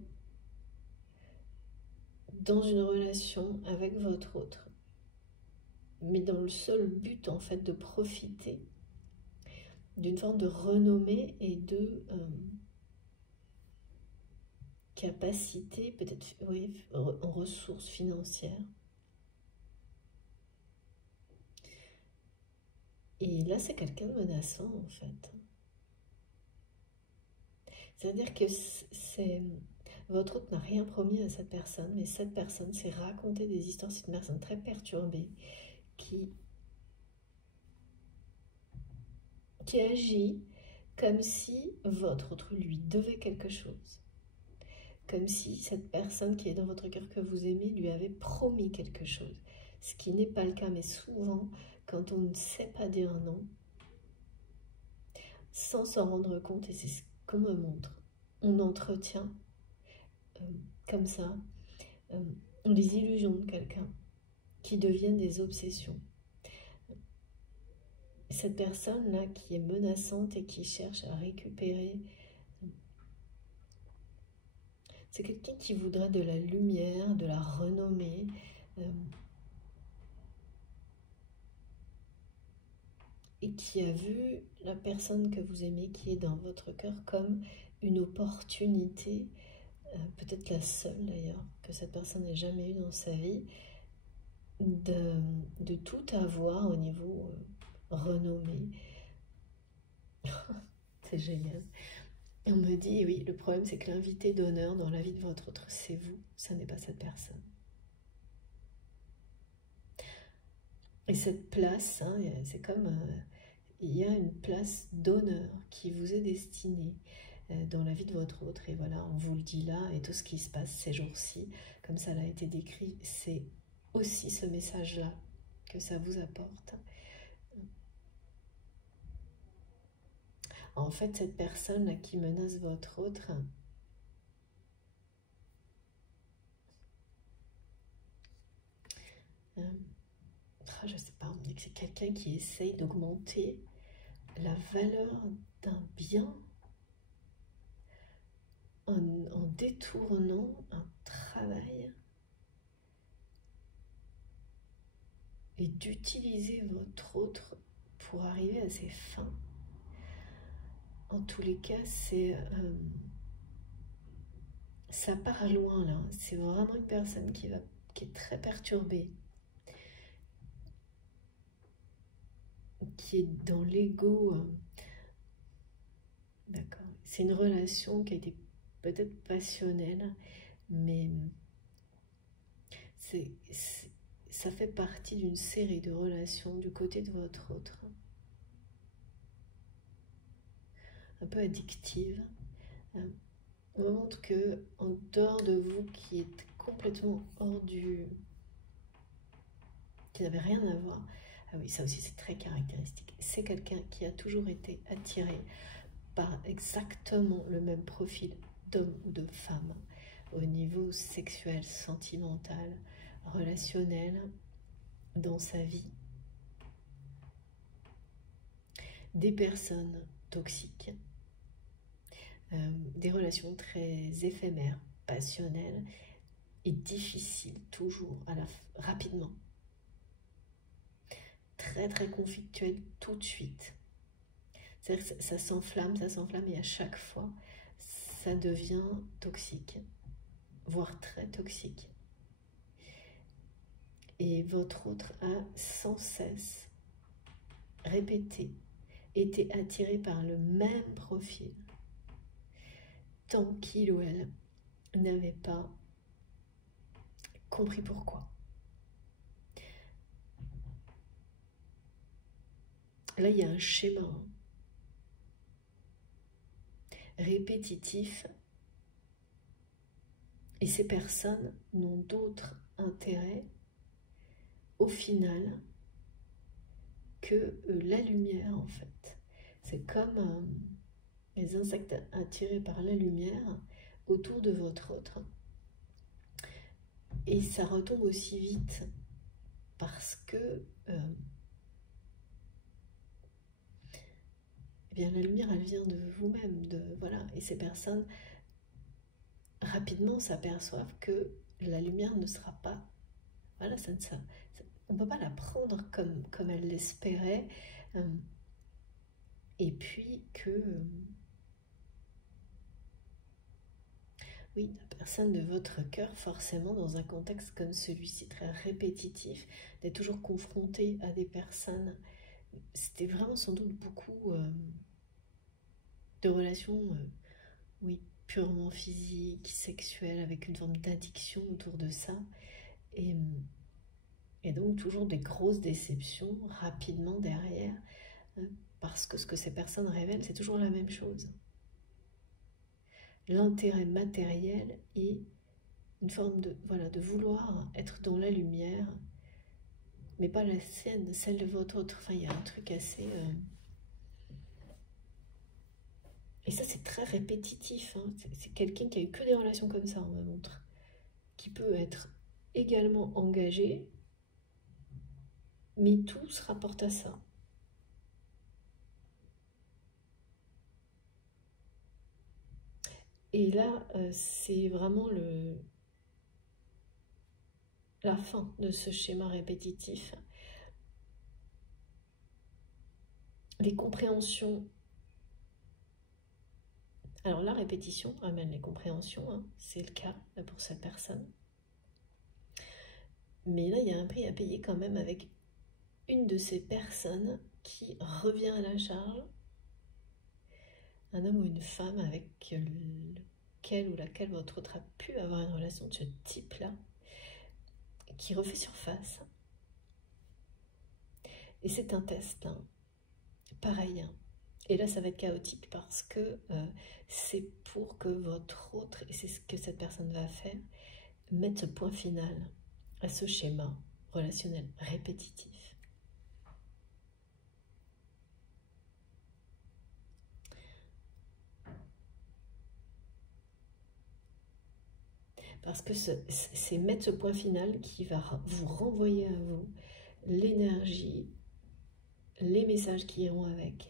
dans une relation avec votre autre, mais dans le seul but en fait de profiter d'une forme de renommée et de capacité, peut-être oui, en ressources financières. Et là, c'est quelqu'un de menaçant en fait. C'est-à-dire que votre autre n'a rien promis à cette personne, mais cette personne s'est raconté des histoires. C'est une personne très perturbée qui agit comme si votre autre lui devait quelque chose. Comme si cette personne qui est dans votre cœur que vous aimez lui avait promis quelque chose. Ce qui n'est pas le cas, mais souvent, quand on ne sait pas dire non, sans s'en rendre compte, et c'est ce qu'on me montre, on entretient comme ça les illusions de quelqu'un qui deviennent des obsessions. Cette personne-là qui est menaçante et qui cherche à récupérer, c'est quelqu'un qui voudrait de la lumière, de la renommée, et qui a vu la personne que vous aimez, qui est dans votre cœur, comme une opportunité, peut-être la seule d'ailleurs, que cette personne n'ait jamais eue dans sa vie, de tout avoir au niveau renommée. C'est génial. Et on me dit, oui, le problème c'est que l'invité d'honneur dans la vie de votre autre, c'est vous, ça n'est pas cette personne. Et cette place, hein, c'est comme il y a une place d'honneur qui vous est destinée dans la vie de votre autre. Et voilà, on vous le dit là, et tout ce qui se passe ces jours-ci, comme ça l'a été décrit, c'est aussi ce message-là que ça vous apporte. En fait, cette personne-là qui menace votre autre, je sais pas, on me dit que c'est quelqu'un qui essaye d'augmenter la valeur d'un bien en détournant un travail et d'utiliser votre autre pour arriver à ses fins. En tous les cas, ça part loin là. C'est vraiment une personne qui est très perturbée, qui est dans l'ego. D'accord. C'est une relation qui a été peut-être passionnelle, mais ça fait partie d'une série de relations du côté de votre autre. Un peu addictive. On me montre que en dehors de vous, qui êtes complètement hors qui n'avait rien à voir, ah oui, ça aussi c'est très caractéristique, c'est quelqu'un qui a toujours été attiré par exactement le même profil d'homme ou de femme au niveau sexuel, sentimental, relationnel, dans sa vie. Des personnes toxiques, des relations très éphémères, passionnelles et difficiles, toujours, rapidement. très très conflictuel tout de suite. C'est-à-dire que ça s'enflamme, et à chaque fois, ça devient toxique, voire très toxique. Et votre autre a sans cesse répété, été attiré par le même profil, tant qu'il ou elle n'avait pas compris pourquoi. Là, il y a un schéma répétitif et ces personnes n'ont d'autre intérêt au final que la lumière en fait. C'est comme les insectes attirés par la lumière autour de votre autre. Et ça retombe aussi vite parce que eh bien, la lumière, elle vient de vous-même, voilà. Et ces personnes rapidement s'aperçoivent que la lumière ne sera pas, voilà, on ne peut pas la prendre comme elle l'espérait, et puis que oui, la personne de votre cœur, forcément, dans un contexte comme celui-ci, très répétitif, d'être toujours confronté à des personnes, c'était vraiment sans doute beaucoup de relations, oui, purement physiques, sexuelles, avec une forme d'addiction autour de ça, et donc toujours des grosses déceptions rapidement derrière, parce que ce que ces personnes révèlent, c'est toujours la même chose. L'intérêt matériel est une forme de, voilà, de vouloir être dans la lumière, mais pas la sienne, celle de votre autre. Enfin, il y a un truc assez... Et ça, c'est très répétitif. Hein. C'est quelqu'un qui a eu que des relations comme ça, on me montre. Qui peut être également engagé, mais tout se rapporte à ça. Et là, c'est vraiment la fin de ce schéma répétitif. Les compréhensions. Alors la répétition amène les compréhensions, hein, c'est le cas là, pour cette personne. Mais là, il y a un prix à payer quand même avec une de ces personnes qui revient à la charge. Un homme ou une femme avec lequel ou laquelle votre autre a pu avoir une relation de ce type-là, qui refait surface. Et c'est un test, hein. Pareil. Hein. Et là, ça va être chaotique parce que c'est pour que votre autre, et c'est ce que cette personne va faire, mette ce point final à ce schéma relationnel répétitif. Parce que c'est mettre ce point final qui va vous renvoyer à vous l'énergie, les messages qui iront avec,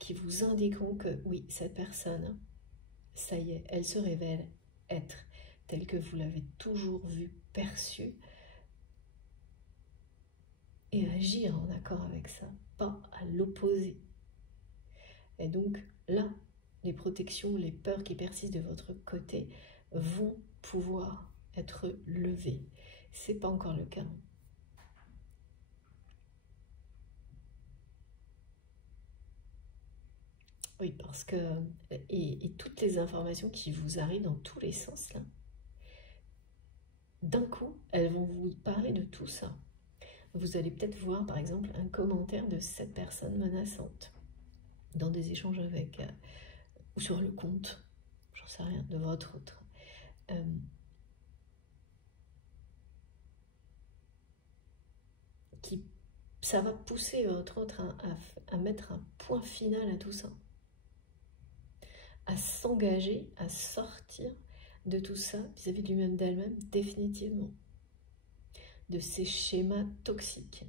qui vous indiqueront que oui, cette personne, ça y est, elle se révèle être telle que vous l'avez toujours vue, perçue, et agir en accord avec ça, pas à l'opposé. Et donc là, les protections, les peurs qui persistent de votre côté vont pouvoir être levées. C'est pas encore le cas. Oui, parce que et toutes les informations qui vous arrivent dans tous les sens là, d'un coup, elles vont vous parler de tout ça. Vous allez peut-être voir par exemple un commentaire de cette personne menaçante dans des échanges avec ou sur le compte, j'en sais rien, de votre autre. Ça va pousser votre autre à mettre un point final à tout ça, à s'engager, à sortir de tout ça vis-à-vis de lui-même, d'elle-même, définitivement, de ces schémas toxiques,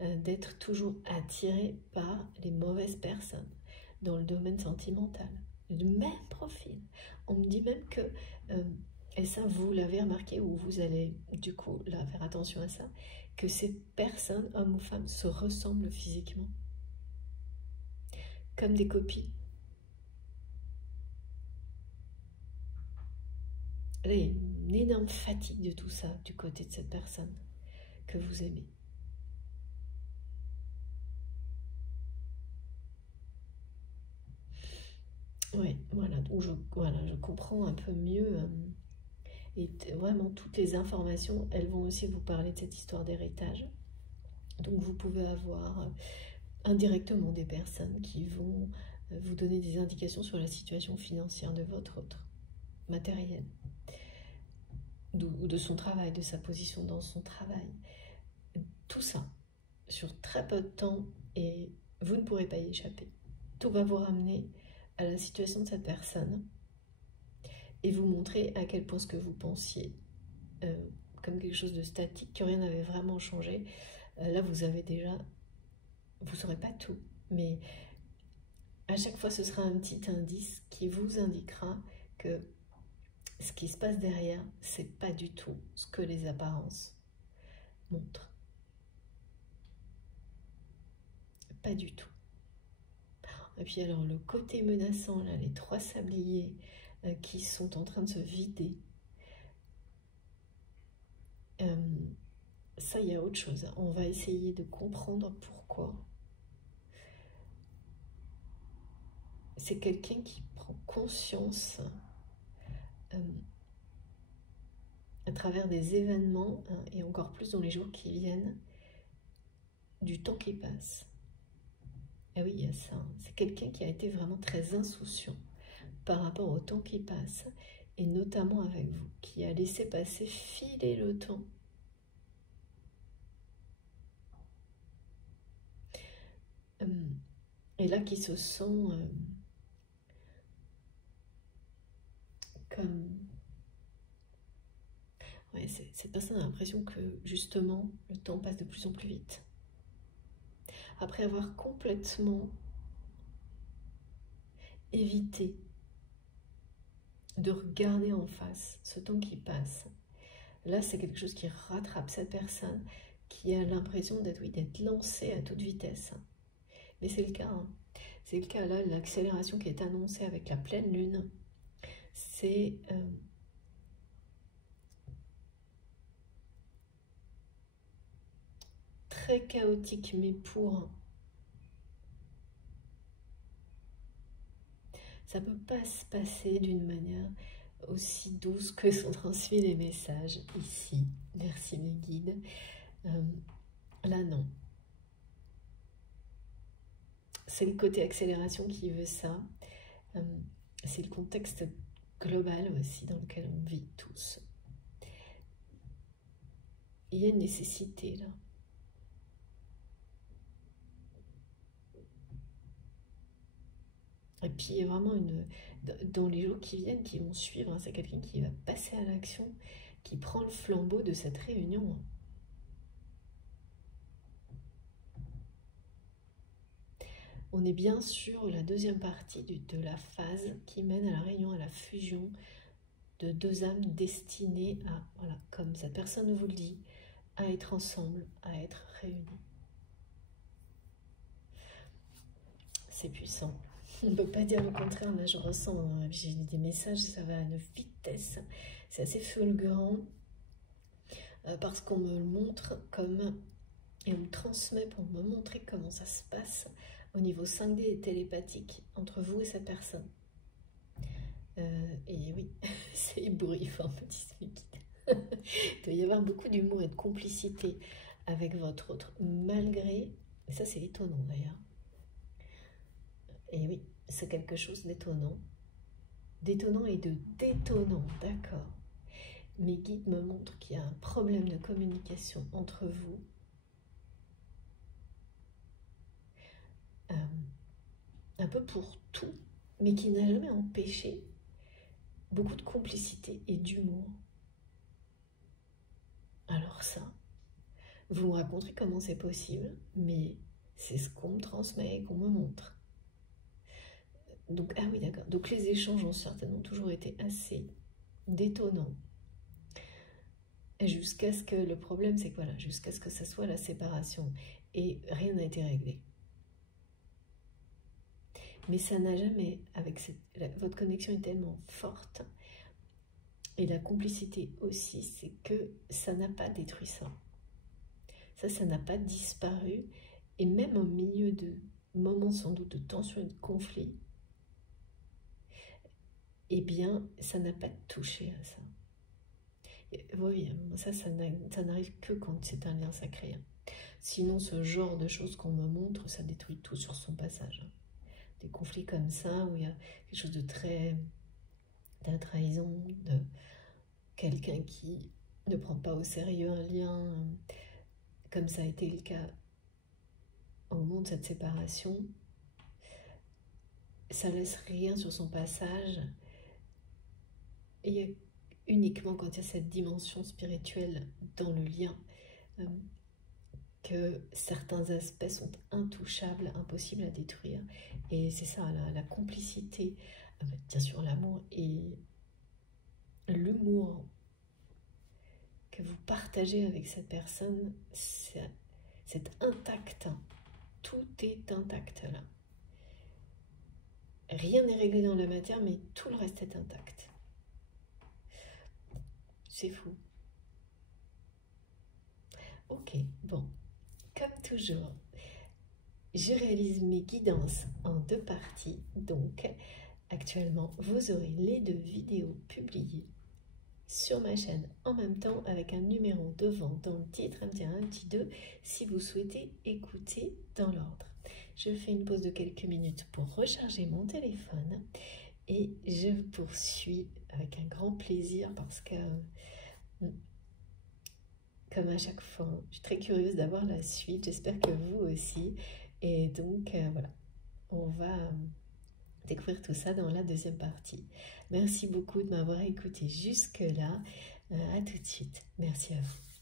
d'être toujours attiré par les mauvaises personnes dans le domaine sentimental, le même profil. On me dit même que, et ça vous l'avez remarqué, ou vous allez du coup là faire attention à ça, que ces personnes, hommes ou femmes, se ressemblent physiquement, comme des copies. Là, il y a une énorme fatigue de tout ça du côté de cette personne que vous aimez. Oui, voilà, donc je comprends un peu mieux. Et vraiment, toutes les informations, elles vont aussi vous parler de cette histoire d'héritage. Donc vous pouvez avoir indirectement des personnes qui vont vous donner des indications sur la situation financière de votre autre, matérielle, ou de son travail, de sa position dans son travail. Tout ça, sur très peu de temps, et vous ne pourrez pas y échapper. Tout va vous ramener à la situation de cette personne et vous montrer à quel point ce que vous pensiez comme quelque chose de statique, que rien n'avait vraiment changé. Là, vous avez déjà, vous ne saurez pas tout, mais à chaque fois, ce sera un petit indice qui vous indiquera que ce qui se passe derrière, c'est pas du tout ce que les apparences montrent. Pas du tout. Et puis alors, le côté menaçant, là, les 3 sabliers qui sont en train de se vider, ça, il y a autre chose. On va essayer de comprendre pourquoi. C'est quelqu'un qui prend conscience à travers des événements, et encore plus dans les jours qui viennent, du temps qui passe. Ah oui, il y a ça. C'est quelqu'un qui a été vraiment très insouciant par rapport au temps qui passe, et notamment avec vous, qui a laissé passer, filer le temps. Et là, qui se sent comme... Ouais, cette personne a l'impression que, justement, le temps passe de plus en plus vite. Après avoir complètement évité de regarder en face ce temps qui passe, là, c'est quelque chose qui rattrape cette personne, qui a l'impression d'être lancée à toute vitesse. Mais c'est le cas. Hein. C'est le cas là, l'accélération qui est annoncée avec la pleine lune, c'est très chaotique, mais pour... Ça ne peut pas se passer d'une manière aussi douce que sont transmis les messages ici. Merci mes guides. Là, non. C'est le côté accélération qui veut ça. C'est le contexte global aussi dans lequel on vit tous. Il y a une nécessité là. Et puis il y a vraiment dans les jours qui viennent, qui vont suivre, hein, c'est quelqu'un qui va passer à l'action, qui prend le flambeau de cette réunion. On est bien sur la deuxième partie de la phase qui mène à la réunion, à la fusion de 2 âmes destinées à, voilà, comme cette personne vous le dit, à être ensemble, à être réunis. C'est puissant. On ne peut pas dire le contraire, là je ressens, hein, j'ai des messages, ça va à une vitesse, c'est assez fulgurant, parce qu'on me le montre comme, et on me transmet pour me montrer comment ça se passe au niveau 5D et télépathique entre vous et cette personne. Et oui, c'est ébouriffant, petit Smiki. Il doit y avoir beaucoup d'humour et de complicité avec votre autre, malgré, et ça c'est étonnant d'ailleurs, et oui, c'est quelque chose d'étonnant et de détonnant, d'accord. Mes guides me montrent qu'il y a un problème de communication entre vous, un peu pour tout, mais qui n'a jamais empêché beaucoup de complicité et d'humour. Alors ça, vous me raconterez comment c'est possible, mais c'est ce qu'on me transmet et qu'on me montre. Donc, ah oui, d'accord. Donc les échanges ont certainement toujours été assez détonnants. jusqu'à ce que, le problème c'est que voilà, jusqu'à ce que ce soit la séparation, et rien n'a été réglé. Mais ça n'a jamais, votre connexion est tellement forte, et la complicité aussi, c'est que ça n'a pas détruit ça. Ça n'a pas disparu, et même au milieu de moments sans doute de tension et de conflit, eh bien, ça n'a pas touché à ça. Et oui, ça n'arrive que quand c'est un lien sacré. Sinon, ce genre de choses qu'on me montre, ça détruit tout sur son passage. Des conflits comme ça, où il y a quelque chose de très... de la trahison, de quelqu'un qui ne prend pas au sérieux un lien, comme ça a été le cas au moment de cette séparation. Ça laisse rien sur son passage. Et il y a uniquement quand il y a cette dimension spirituelle dans le lien que certains aspects sont intouchables, impossibles à détruire. Et c'est ça, la complicité, bien sûr l'amour et l'humour que vous partagez avec cette personne, c'est intact. Tout est intact là. Rien n'est réglé dans la matière, mais tout le reste est intact. C'est fou. Ok, bon. Comme toujours, je réalise mes guidances en 2 parties. Donc, actuellement, vous aurez les 2 vidéos publiées sur ma chaîne en même temps avec un numéro devant dans le titre, un petit 1, un petit 2, si vous souhaitez écouter dans l'ordre. Je fais une pause de quelques minutes pour recharger mon téléphone et je poursuis avec un grand plaisir parce que, comme à chaque fois, je suis très curieuse d'avoir la suite. J'espère que vous aussi. Et donc, voilà, on va découvrir tout ça dans la 2e partie. Merci beaucoup de m'avoir écouté jusque-là. À tout de suite. Merci à vous.